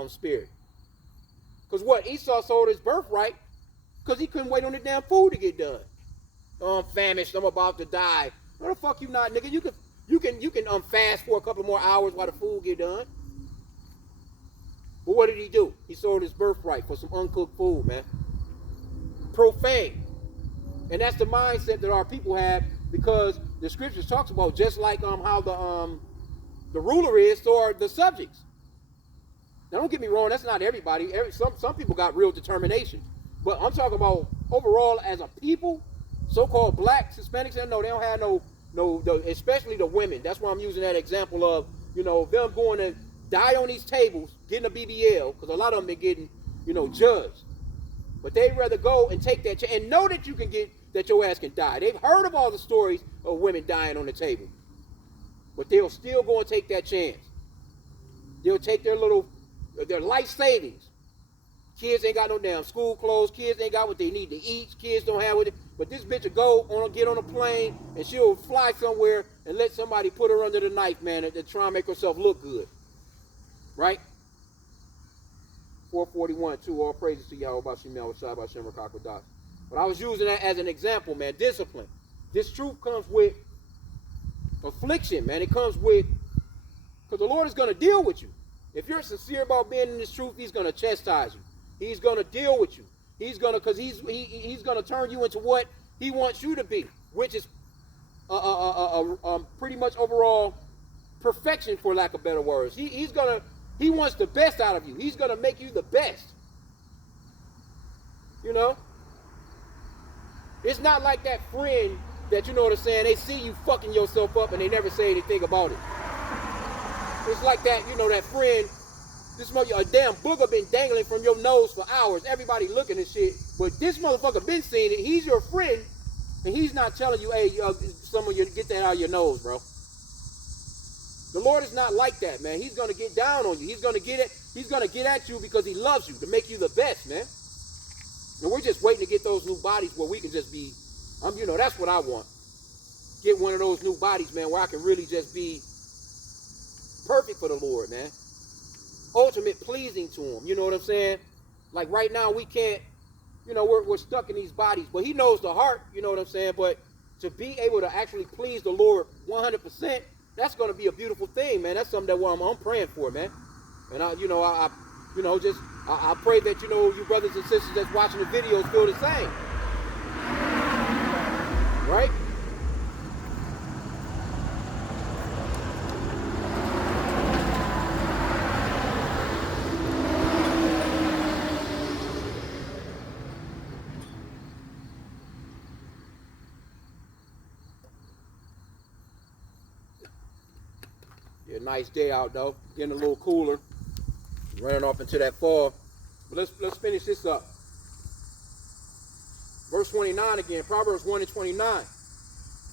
spirit. Because what? Esau sold his birthright because he couldn't wait on the damn food to get done. Oh, I'm famished. I'm about to die. No, the fuck you not, nigga. You can fast for a couple more hours while the food get done. But what did he do? He sold his birthright for some uncooked food, man. Profane. And that's the mindset that our people have, because the scriptures talks about just like how the ruler is, so are the subjects. Now don't get me wrong, that's not everybody. Some people got real determination. But I'm talking about overall as a people, so-called blacks, Hispanics, no, they don't have especially the women. That's why I'm using that example of, them going to die on these tables, getting a BBL, because a lot of them been getting, judged. But they'd rather go and take that chance and know that you can that your ass can die. They've heard of all the stories of women dying on the table. But they'll still go and take that chance. They'll take their life savings. Kids ain't got no damn school clothes. Kids ain't got what they need to eat. Kids don't have what but this bitch will get on a plane, and she'll fly somewhere and let somebody put her under the knife, man, to try and make herself look good. Right? 441, too. All praises to Yahweh Bashim Yahweh Bashim Rakakodah. But I was using that as an example, man. Discipline. This truth comes with affliction, man. It comes with, because the Lord is going to deal with you. If you're sincere about being in this truth, he's going to chastise you. He's going to deal with you. He's going to, because he's going to turn you into what he wants you to be, which is pretty much overall perfection, for lack of better words. He wants the best out of you. He's going to make you the best. It's not like that friend that, what I'm saying, they see you fucking yourself up and they never say anything about it. It's like that, that friend, a damn booger been dangling from your nose for hours. Everybody looking at shit. But this motherfucker been seeing it. He's your friend. And he's not telling you, hey, some of you get that out of your nose, bro. The Lord is not like that, man. He's going to get down on you. He's going to get at you because he loves you, to make you the best, man. And we're just waiting to get those new bodies where we can just be, that's what I want. Get one of those new bodies, man, where I can really just be perfect for the Lord, man. Ultimate pleasing to him. You know what I'm saying? Like right now we can't, we're stuck in these bodies, but he knows the heart, you know what I'm saying? But to be able to actually please the Lord 100%, that's going to be a beautiful thing, man. That's something that I'm praying for, man. And I pray that, you brothers and sisters that's watching the videos feel the same. Right? Yeah, nice day out though. Getting a little cooler. Running off into that fall. But let's finish this up. Verse 29 again. Proverbs 1 and 29.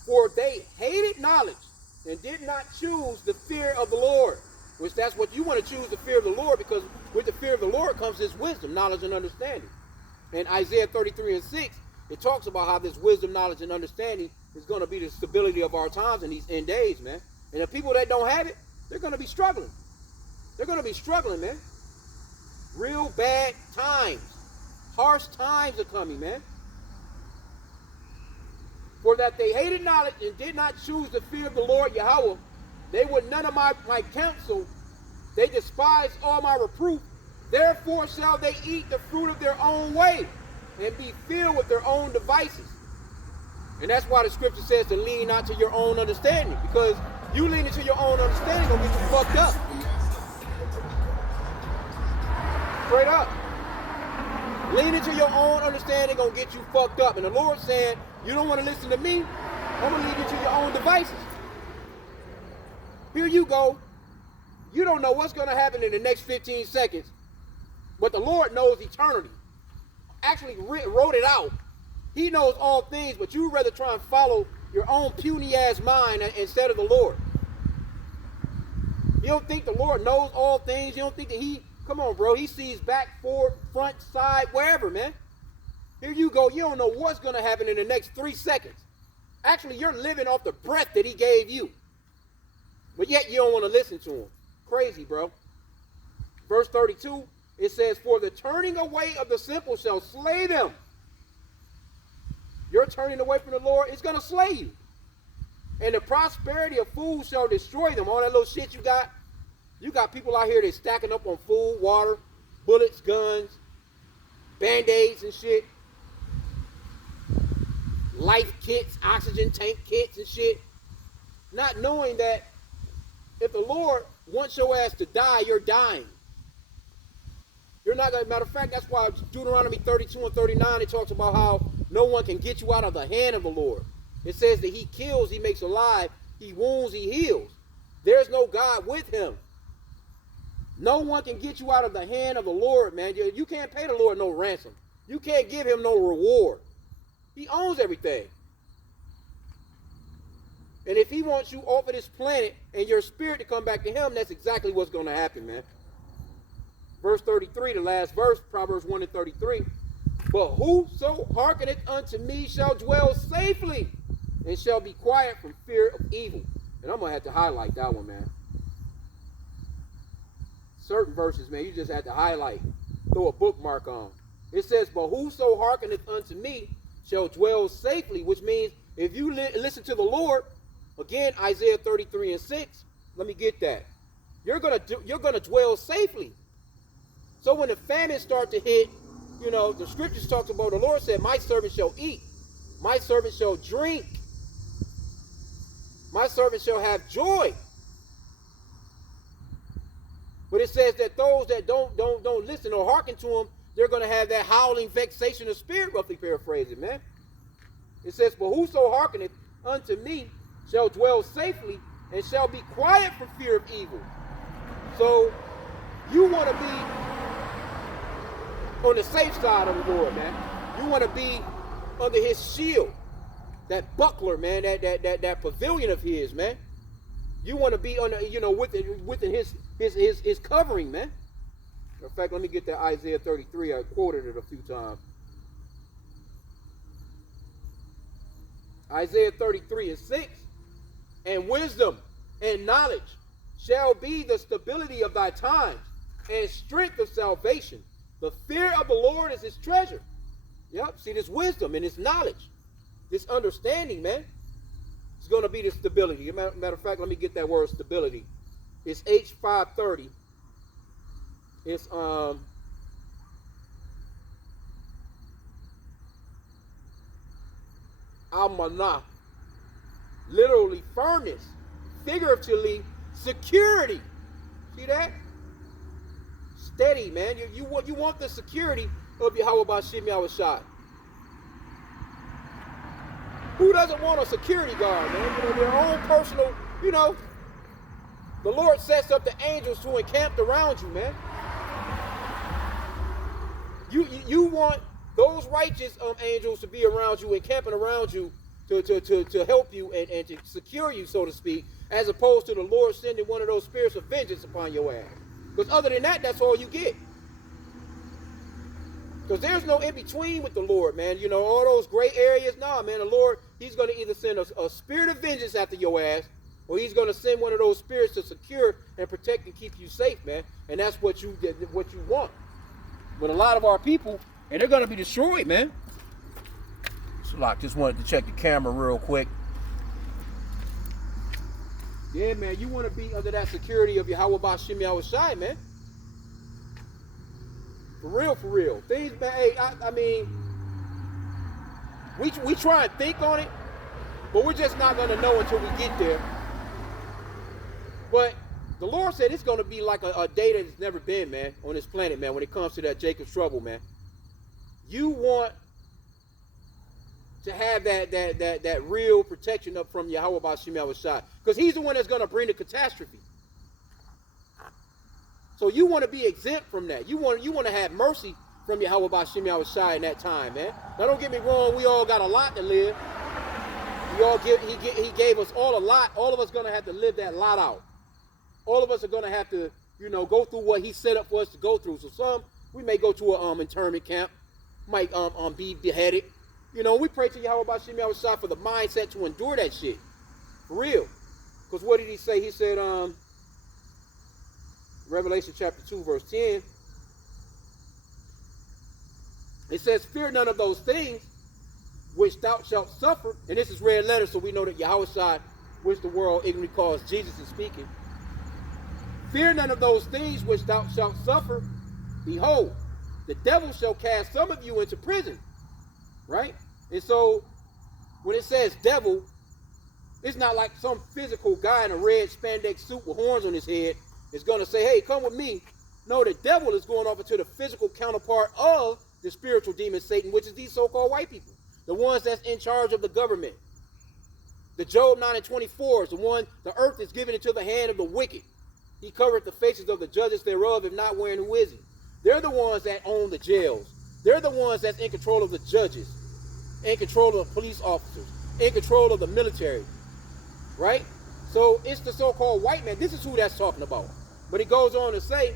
For they hated knowledge and did not choose the fear of the Lord. Which that's what you want to choose, the fear of the Lord, because with the fear of the Lord comes this wisdom, knowledge, and understanding. In Isaiah 33 and 6, it talks about how this wisdom, knowledge, and understanding is going to be the stability of our times in these end days, man. And the people that don't have it, they're going to be struggling. They're going to be struggling, man. Real bad times. Harsh times are coming, man. For that they hated knowledge and did not choose the fear of the Lord Yahweh, they would none of my counsel. They despised all my reproof. Therefore shall they eat the fruit of their own way and be filled with their own devices. And that's why the scripture says to lean not to your own understanding. Because you lean into your own understanding, gonna get you fucked up. Straight up. Lean into your own understanding, gonna get you fucked up. And the Lord's saying, you don't want to listen to me, I'm gonna lead you to your own devices. Here you go. You don't know what's gonna happen in the next 15 seconds, but the Lord knows eternity. Actually wrote it out. He knows all things, but you'd rather try and follow your own puny ass mind instead of the Lord. You don't think the Lord knows all things? You don't think that he, come on bro, he sees back, forward, front, side, wherever, man. Here you go, you don't know what's going to happen in the next 3 seconds. Actually, you're living off the breath that he gave you. But yet you don't want to listen to him. Crazy, bro. Verse 32, it says, for the turning away of the simple shall slay them. You're turning away from the Lord, it's going to slay you. And the prosperity of fools shall destroy them. All that little shit you got people out here that's stacking up on food, water, bullets, guns, Band-Aids and shit. Life kits, oxygen tank kits and shit. Not knowing that if the Lord wants your ass to die, you're dying. You're not gonna, matter of fact, that's why Deuteronomy 32 and 39, it talks about how no one can get you out of the hand of the Lord. It says that he kills, he makes alive, he wounds, he heals. There's no God with him. No one can get you out of the hand of the Lord, man. You can't pay the Lord no ransom. You can't give him no reward. He owns everything. And if he wants you off of this planet and your spirit to come back to him, that's exactly what's going to happen, man. Verse 33, the last verse, Proverbs 1 and 33. But whoso hearkeneth unto me shall dwell safely and shall be quiet from fear of evil. And I'm going to have to highlight that one, man. Certain verses, man, you just have to highlight. Throw a bookmark on. It says, but whoso hearkeneth unto me shall dwell safely, which means if you listen to the Lord, again, Isaiah 33 and 6, let me get that. You're gonna dwell safely. So when the famine start to hit, you know, the scriptures talks about, the Lord said, my servant shall eat, my servant shall drink, my servant shall have joy. But it says that those that don't listen or hearken to him, they're going to have that howling vexation of spirit, roughly paraphrasing, man. It says, but whoso hearkeneth unto me shall dwell safely and shall be quiet for fear of evil. So you want to be on the safe side of the Lord, man. You want to be under his shield, that buckler, man, that pavilion of his, man. You want to be under, you know, within his covering, man. In fact, let me get that Isaiah 33. I quoted it a few times. Isaiah 33 and 6. And wisdom and knowledge shall be the stability of thy times, and strength of salvation. The fear of the Lord is his treasure. Yep, see this wisdom and this knowledge, this understanding, man. It's going to be the stability. Matter of fact, let me get that word stability. It's H530. It's almanah, literally firmness, figuratively security. See that? Steady, man. You want the security of Yahweh Bashim Yahushai. Who doesn't want a security guard, man? You know, their own personal, you know. The Lord sets up the angels to encamp around you, man. You want those righteous angels to be around you, encamping around you, to help you and to secure you, so to speak, as opposed to the Lord sending one of those spirits of vengeance upon your ass. Because other than that, that's all you get. Because there's no in between with the Lord, man. You know, all those gray areas, nah, man. The Lord, he's going to either send a spirit of vengeance after your ass, or he's going to send one of those spirits to secure and protect and keep you safe, man. And that's what you want. But a lot of our people, and they're going to be destroyed, man. So, like, just wanted to check the camera real quick. Yeah, man, you want to be under that security of Yahweh B'Shem Yahushai, man. For real. Things, man, hey, I mean, we try and think on it, but we're just not going to know until we get there. But the Lord said it's going to be like a day that has never been, man, on this planet, man, when it comes to that Jacob's trouble, man. You want to have that real protection up from Yahweh B'Shem Yahushai, because he's the one that's going to bring the catastrophe. So you want to be exempt from that. You want to have mercy from Yahweh B'Shem Yahushai in that time, man. Now don't get me wrong, we all got a lot to live. He gave us all a lot. All of us going to have to live that lot out. All of us are going to have to, you know, go through what he set up for us to go through. So some, we may go to a internment camp, might be beheaded. You know, we pray to Yahweh B'Shem Yahushai for the mindset to endure that shit. For real. Because what did he say? He said, Revelation chapter 2, verse 10. It says, fear none of those things which thou shalt suffer. And this is red letter, so we know that Yahushua, which the world ignorantly calls Jesus, is speaking. Fear none of those things which thou shalt suffer. Behold, the devil shall cast some of you into prison. Right? And so, when it says devil, it's not like some physical guy in a red spandex suit with horns on his head is going to say, hey, come with me. No, the devil is going off into the physical counterpart of the spiritual demon Satan, which is these so-called white people. The ones that's in charge of the government. The Job 9:24 is the one, the earth is given into the hand of the wicked. He covereth the faces of the judges thereof, if not wherein who is he. They're the ones that own the jails. They're the ones that's in control of the judges, in control of the police officers, in control of the military. Right? So it's the so-called white man. This is who that's talking about. But he goes on to say,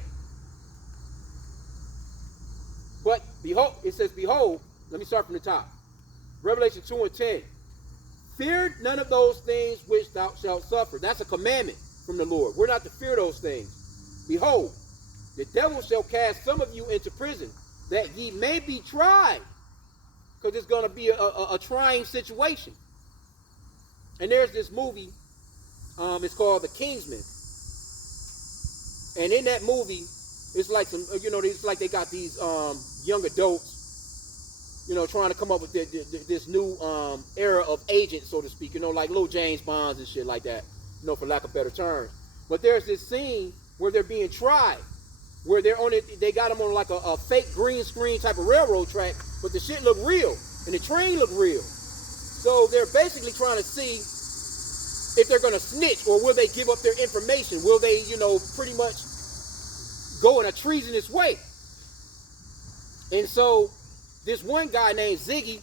but behold, it says, behold, let me start from the top. Revelation 2:10. Fear none of those things which thou shalt suffer. That's a commandment from the Lord. We're not to fear those things. Behold, the devil shall cast some of you into prison, that ye may be tried. Because it's going to be a trying situation. And there's this movie, it's called The Kingsman. And in that movie, it's like some, you know, it's like they got these young adults, you know, trying to come up with this new era of agents, so to speak, you know, like little James Bonds and shit like that, you know, for lack of better terms. But there's this scene where they're being tried, where they're on it, they got them on like a fake green screen type of railroad track, but the shit looked real, and the train looked real. So they're basically trying to see if they're going to snitch, or will they give up their information? Will they, you know, pretty much go in a treasonous way? And so this one guy named Ziggy,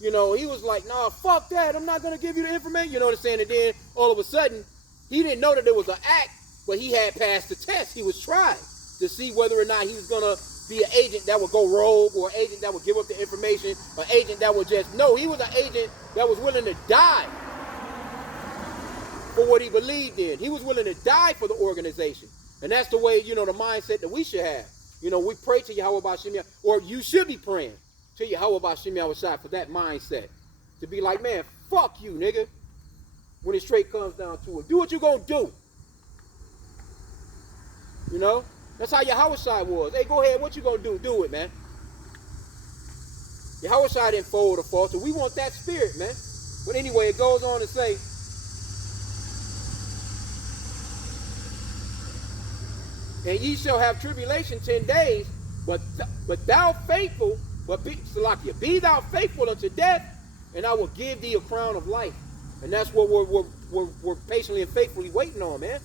you know, he was like, nah, fuck that, I'm not going to give you the information. You know what I'm saying? And then all of a sudden, he didn't know that it was an act, but he had passed the test. He was trying to see whether or not he was going to be an agent that would go rogue, or an agent that would give up the information, an agent that would just, no, he was an agent that was willing to die for what he believed in. He was willing to die for the organization. And that's the way, you know, the mindset that we should have. You know, we pray to Yahweh B'Shem Yahushai, or you should be praying to Yahweh B'Shem Yahushai for that mindset. To be like, man, fuck you, nigga. When it straight comes down to it. Do what you gonna do. You know? That's how Yahushai was. Hey, go ahead, what you gonna do? Do it, man. Yahushai didn't fold or falter. We want that spirit, man. But anyway, it goes on to say, and ye shall have tribulation 10 days, but thou faithful, be thou faithful unto death, and I will give thee a crown of life. And that's what we're patiently and faithfully waiting on, man.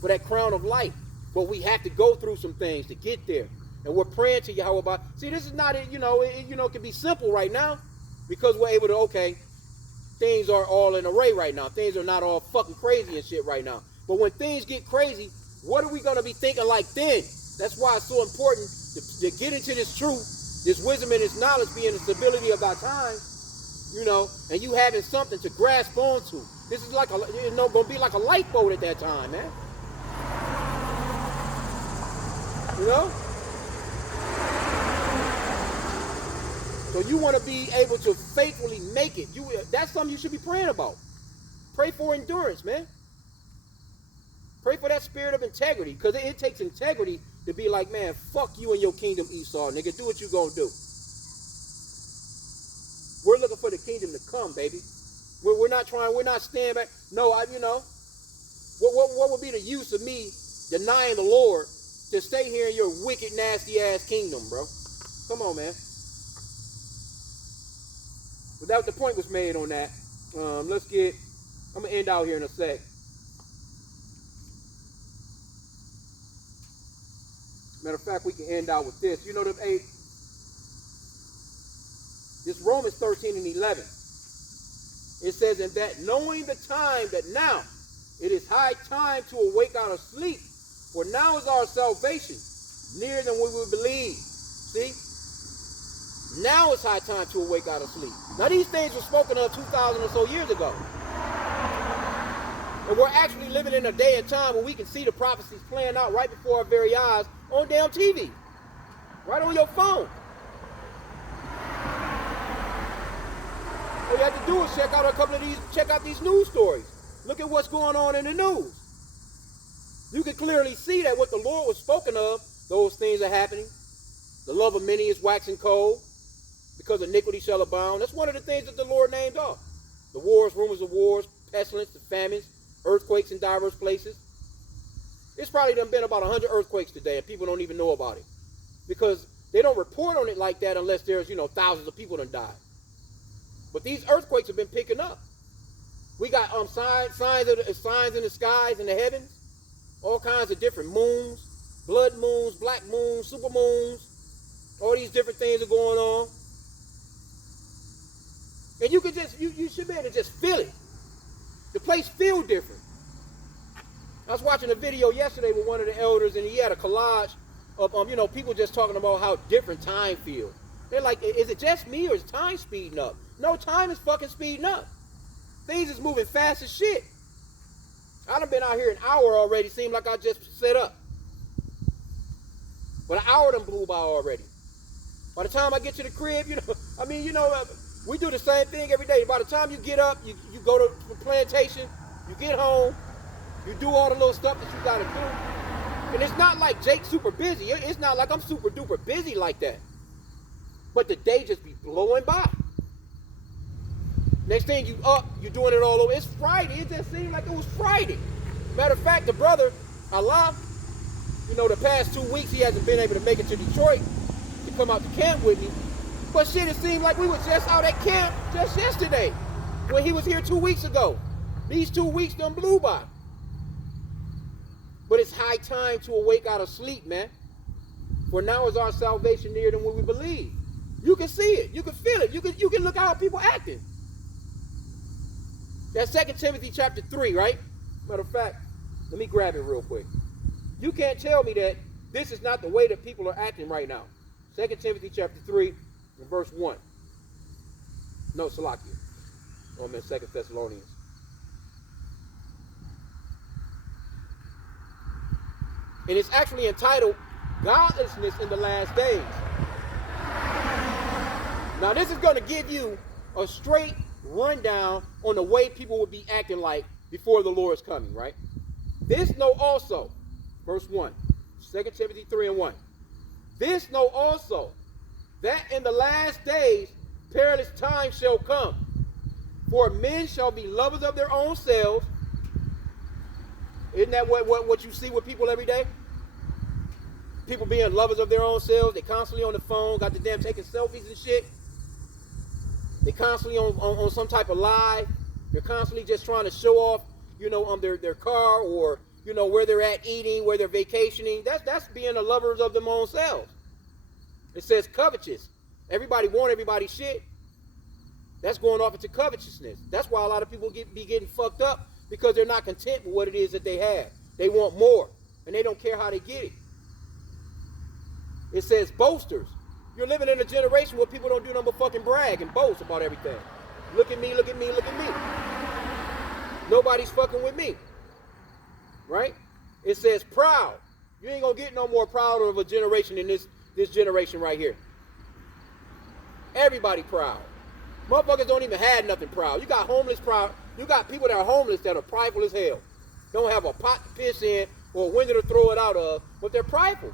For that crown of life. But we have to go through some things to get there. And we're praying to Yahweh about. See, this is not, you know, it can be simple right now, because we're able to, okay, things are all in array right now. Things are not all fucking crazy and shit right now. But when things get crazy, what are we going to be thinking like then? That's why it's so important to get into this truth, this wisdom and this knowledge being the stability of our time, you know, and you having something to grasp onto. This is like going to be like a lifeboat at that time, man. You know? So you want to be able to faithfully make it. That's something you should be praying about. Pray for endurance, man. Pray for that spirit of integrity, because it takes integrity to be like, man, fuck you and your kingdom, Esau, nigga. Do what you gonna do. We're looking for the kingdom to come, baby. We're not staying back. No, what would be the use of me denying the Lord to stay here in your wicked, nasty ass kingdom, bro? Come on, man. But that was the point was made on that. I'm gonna end out here in a sec. Matter of fact, we can end out with this. You know, this Romans 13 and 11. It says, and that knowing the time that now it is high time to awake out of sleep, for now is our salvation nearer than we would believe. See? Now it's high time to awake out of sleep. Now these things were spoken of 2,000 or so years ago. And we're actually living in a day and time where we can see the prophecies playing out right before our very eyes on damn TV. Right on your phone. All you have to do is check out these news stories. Look at what's going on in the news. You can clearly see that what the Lord was spoken of, those things are happening. The love of many is waxing cold, because iniquity shall abound. That's one of the things that the Lord named off. The wars, rumors of wars, pestilence, the famines, earthquakes in diverse places. It's probably done been about 100 earthquakes today, and people don't even know about it, because they don't report on it like that unless there's, thousands of people done died. But these earthquakes have been picking up. We got signs in the skies, in the heavens, all kinds of different moons, blood moons, black moons, super moons. All these different things are going on. And you should be able to just feel it. The place feels different. I was watching a video yesterday with one of the elders, and he had a collage of people just talking about how different time feels. They're like, is it just me, or is time speeding up? No, time is fucking speeding up. Things is moving fast as shit. I done been out here an hour already. Seemed like I just set up. But an hour done blew by already. By the time I get to the crib, we do the same thing every day. By the time you get up, you go to the plantation, you get home, you do all the little stuff that you gotta do. And it's not like Jake's super busy. It's not like I'm super duper busy like that. But the day just be blowing by. Next thing you up, you're doing it all over. It's Friday. It just seemed like it was Friday. Matter of fact, the brother, Allah, the past 2 weeks he hasn't been able to make it to Detroit to come out to camp with me. But shit, it seemed like we were just out at camp just yesterday when he was here 2 weeks ago. These 2 weeks done blew by. But it's high time to awake out of sleep, man. For now is our salvation nearer than what we believe. You can see it. You can feel it. You can look at how people acting. That's 2 Timothy chapter 3, right? Matter of fact, let me grab it real quick. You can't tell me that this is not the way that people are acting right now. 2 Timothy chapter 3 and verse 1. No, Salakia. Oh, I'm in 2 Thessalonians. And it's actually entitled Godlessness in the Last Days. Now, this is going to give you a straight rundown on the way people would be acting like before the Lord's coming, right? This know also, verse 1, 2 Timothy 3 and 1. This know also, that in the last days perilous times shall come. For men shall be lovers of their own selves. Isn't that what you see with people every day? People being lovers of their own selves. They constantly on the phone, got the damn taking selfies and shit. They constantly on some type of lie. They're constantly just trying to show off, their car, or, where they're at eating, where they're vacationing. That's being the lovers of their own selves. It says covetous. Everybody want everybody's shit. That's going off into covetousness. That's why a lot of people be getting fucked up, because they're not content with what it is that they have. They want more, and they don't care how they get it. It says boasters. You're living in a generation where people don't do nothing but fucking brag and boast about everything. Look at me, look at me, look at me. Nobody's fucking with me. Right? It says proud. You ain't gonna get no more proud of a generation than this generation right here. Everybody proud. Motherfuckers don't even have nothing proud. You got homeless proud. You got people that are homeless that are prideful as hell. Don't have a pot to piss in or a window to throw it out of, but they're prideful.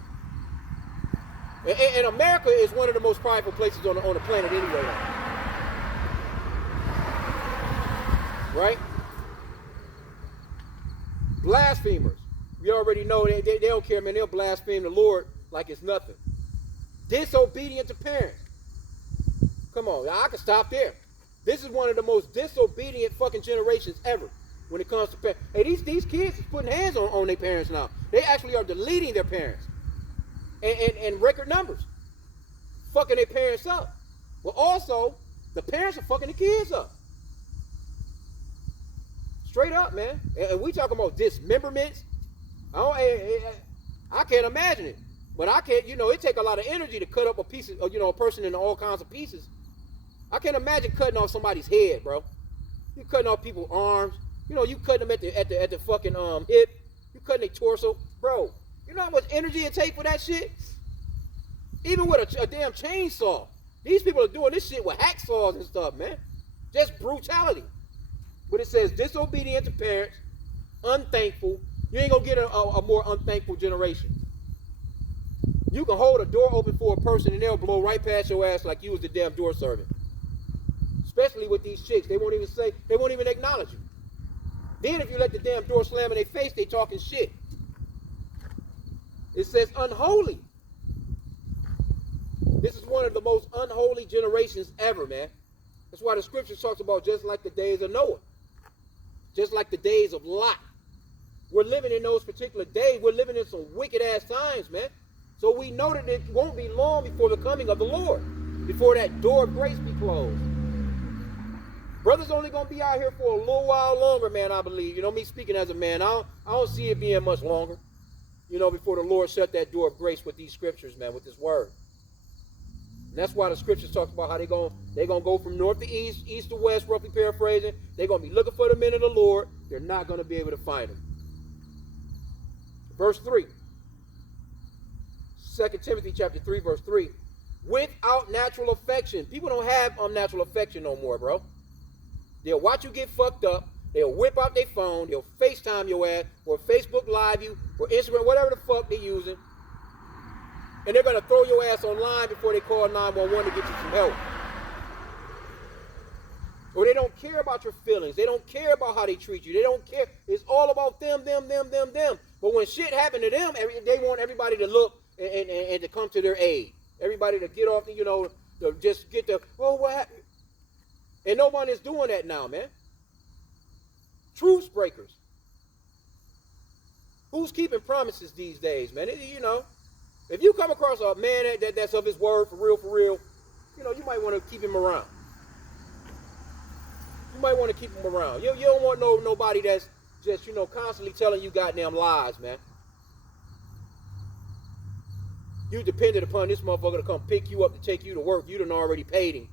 And America is one of the most prideful places on the planet anyway. Right? Blasphemers. We already know they don't care, man. They'll blaspheme the Lord like it's nothing. Disobedient to parents. Come on, I can stop there. This is one of the most disobedient fucking generations ever when it comes to parents. Hey, these kids is putting hands on their parents now. They actually are deleting their parents. And record numbers. Fucking their parents up. Well, also, the parents are fucking the kids up. Straight up, man. And we talking about dismemberments. I can't imagine it. But I can't, it take a lot of energy to cut up a piece of, a person into all kinds of pieces. I can't imagine cutting off somebody's head, bro. You cutting off people's arms. You cutting them at the fucking hip. You cutting their torso, bro. You know how much energy it takes for that shit? Even with a damn chainsaw. These people are doing this shit with hacksaws and stuff, man. Just brutality. But it says disobedient to parents, unthankful. You ain't gonna get a more unthankful generation. You can hold a door open for a person and they'll blow right past your ass like you was the damn door servant. Especially with these chicks. They won't even acknowledge you. Then if you let the damn door slam in their face, they talking shit. It says unholy. This is one of the most unholy generations ever, man. That's why the scripture talks about just like the days of Noah. Just like the days of Lot. We're living in those particular days. We're living in some wicked ass times, man. So we know that it won't be long before the coming of the Lord. Before that door of grace be closed. Brothers only going to be out here for a little while longer, man, I believe. Me speaking as a man, I don't see it being much longer. Before the Lord shut that door of grace with these scriptures, man, with this word. And that's why the scriptures talk about how they're going to go from north to east, east to west, roughly paraphrasing. They're going to be looking for the men of the Lord. They're not going to be able to find them. Verse 3. 2 Timothy chapter 3, verse 3. Without natural affection. People don't have unnatural affection no more, bro. They'll watch you get fucked up. They'll whip out their phone. They'll FaceTime your ass or Facebook Live you or Instagram, whatever the fuck they're using. And they're going to throw your ass online before they call 911 to get you some help. Or they don't care about your feelings. They don't care about how they treat you. They don't care. It's all about them. But when shit happened to them, they want everybody to look and to come to their aid. Everybody to get off the, to just get the, what happened? And no one is doing that now, man. Truce breakers. Who's keeping promises these days, man? If you come across a man that's of his word for real, you might want to keep him around. You might want to keep him around. You don't want nobody that's just, constantly telling you goddamn lies, man. You depended upon this motherfucker to come pick you up to take you to work. You done already paid him.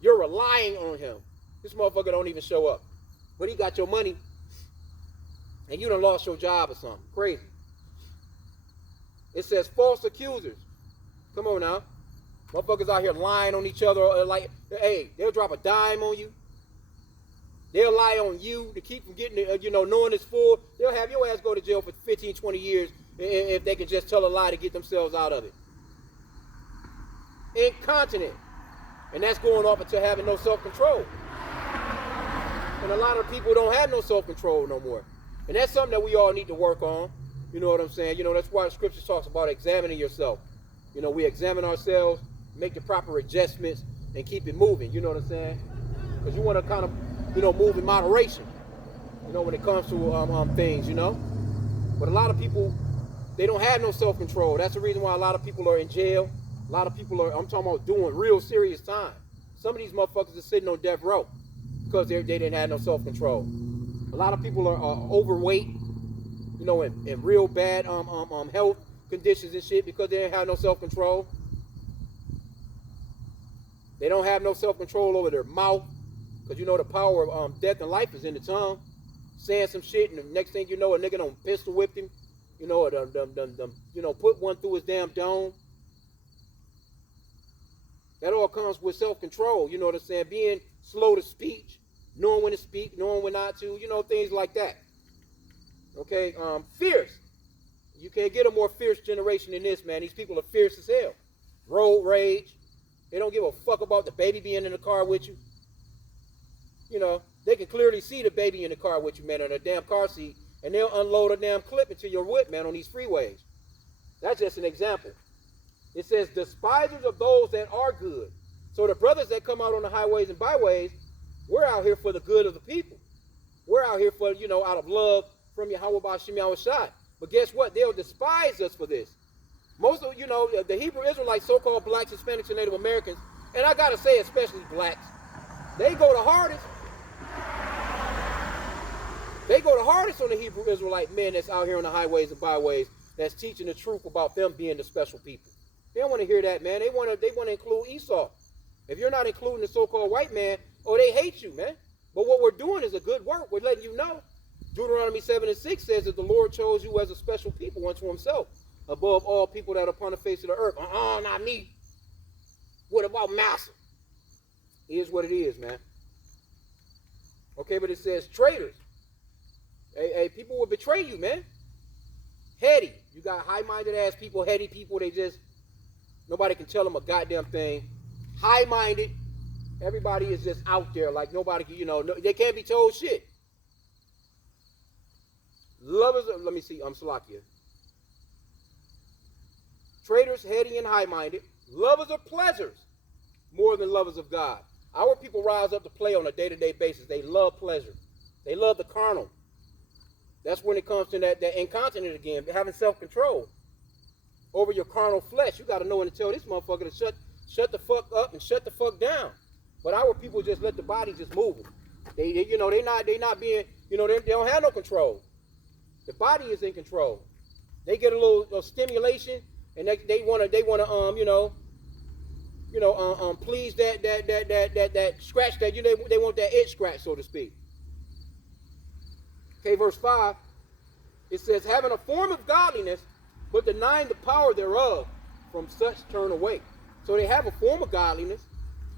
You're relying on him. This motherfucker don't even show up. But he got your money. And you done lost your job or something. Crazy. It says false accusers. Come on now. Motherfuckers out here lying on each other. Like, hey, they'll drop a dime on you. They'll lie on you to keep from getting, knowing it's full. They'll have your ass go to jail for 15, 20 years if they can just tell a lie to get themselves out of it. Incontinent. And that's going off into having no self-control. And a lot of people don't have no self-control no more. And that's something that we all need to work on. You know what I'm saying? That's why the scripture talks about examining yourself. We examine ourselves, make the proper adjustments, and keep it moving. You know what I'm saying? Because you want to kind of, move in moderation. When it comes to things, But a lot of people, they don't have no self-control. That's the reason why a lot of people are in jail. A lot of people I'm talking about doing real serious time. Some of these motherfuckers are sitting on death row because they didn't have no self-control. A lot of people are overweight, you know, in real bad health conditions and shit because they didn't have no self-control. They don't have no self-control over their mouth because you know the power of death and life is in the tongue. Saying some shit and the next thing you know, a nigga done pistol whipped him, you know, you know, put one through his damn dome. That all comes with self-control, you know what I'm saying? Being slow to speech, knowing when to speak, knowing when not to, you know, things like that. Okay, fierce. You can't get a more fierce generation than this, man. These people are fierce as hell. Road rage. They don't give a fuck about the baby being in the car with you. You know, they can clearly see the baby in the car with you, man, in a damn car seat, and they'll unload a damn clip into your whip, man, on these freeways. That's just an example. It says, despisers of those that are good. So the brothers that come out on the highways and byways, we're out here for the good of the people. We're out here for, you know, out of love from Yahweh B'Shem Yahushai. But guess what? They'll despise us for this. Most of, you know, the Hebrew Israelites, so-called blacks, Hispanics, and Native Americans, and I got to say especially blacks, they go the hardest. They go the hardest on the Hebrew Israelite men that's out here on the highways and byways that's teaching the truth about them being the special people. They don't want to hear that, man. They want to include Esau. If you're not including the so-called white man, oh, they hate you, man. But what we're doing is a good work. We're letting you know. Deuteronomy 7:6 says that the Lord chose you as a special people unto himself, above all people that are upon the face of the earth. Not me. What about Massa? It is what it is, man. Okay, but it says traitors. Hey, people will betray you, man. Heady. You got high-minded ass people, heady people, they just, nobody can tell them a goddamn thing. High-minded. Everybody is just out there like nobody can, you know, they can't be told shit. Lovers of, let me see, Salakia. Traitors, heady and high-minded. Lovers of pleasures more than lovers of God. Our people rise up to play on a day-to-day basis. They love pleasure. They love the carnal. That's when it comes to that incontinent again, having self-control over your carnal flesh. You got to know when to tell this motherfucker to shut the fuck up and shut the fuck down. But our people just let the body just move. They you know, they not being, you know, they don't have no control. The body is in control. They get a little stimulation, and they wanna please that scratch that, you know, they want that itch scratch, so to speak. Okay, verse 5, it says, having a form of godliness, but denying the power thereof, from such turn away. So they have a form of godliness,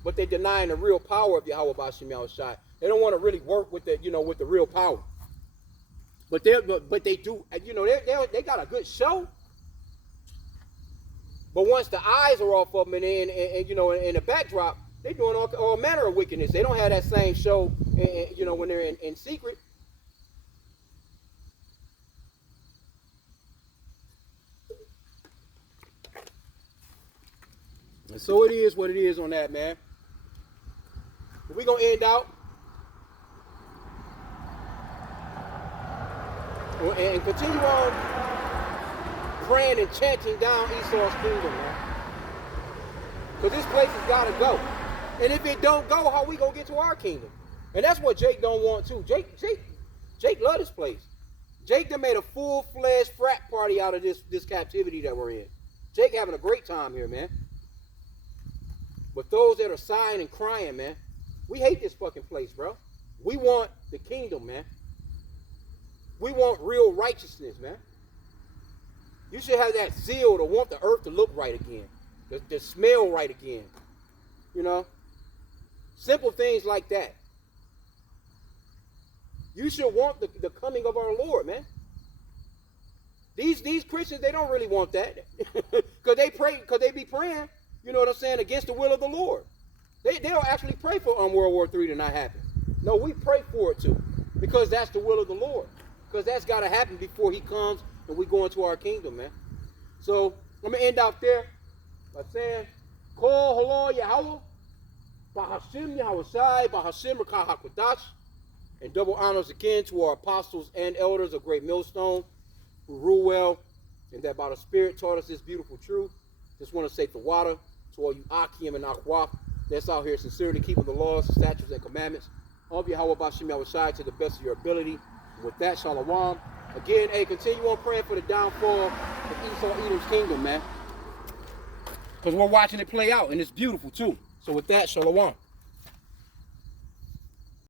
but they're denying the real power of Yahweh B'Shem Yahushai. They don't want to really work with the, you know, with the real power. But they do, you know, they got a good show. But once the eyes are off of them and you know, in the backdrop, they're doing all manner of wickedness. They don't have that same show, you know, when they're in secret. And so it is what it is on that, man. But we're going to end out and continue on praying and chanting down Esau's kingdom, man. Because this place has got to go. And if it don't go, how we going to get to our kingdom? And that's what Jake don't want too. Jake love this place. Jake done made a full-fledged frat party out of this captivity that we're in. Jake having a great time here, man. But those that are sighing and crying, man, we hate this fucking place, bro. We want the kingdom, man. We want real righteousness, man. You should have that zeal to want the earth to look right again, to smell right again. You know? Simple things like that. You should want the coming of our Lord, man. These Christians, they don't really want that. Because they be praying, you know what I'm saying, against the will of the Lord. They'll actually pray for World War III to not happen. No, we pray for it too. Because that's the will of the Lord. Because that's got to happen before he comes and we go into our kingdom, man. So, I'm going to end out there by saying, Kol Halal Yahweh, B'Hashem Yahushai, B'Hashem Rakah HaKodash, and double honors again to our apostles and elders of Great Millstone who rule well and that by the Spirit taught us this beautiful truth. Just want to say the water to all you Akim and Akwaf that's out here sincerely keeping the laws, the statutes, and commandments of Yahweh Bashim Yahushai to the best of your ability. With that, Shalom. Again, hey, continue on praying for the downfall of Esau Edom's kingdom, man. Because we're watching it play out, and it's beautiful, too. So with that, Shalom.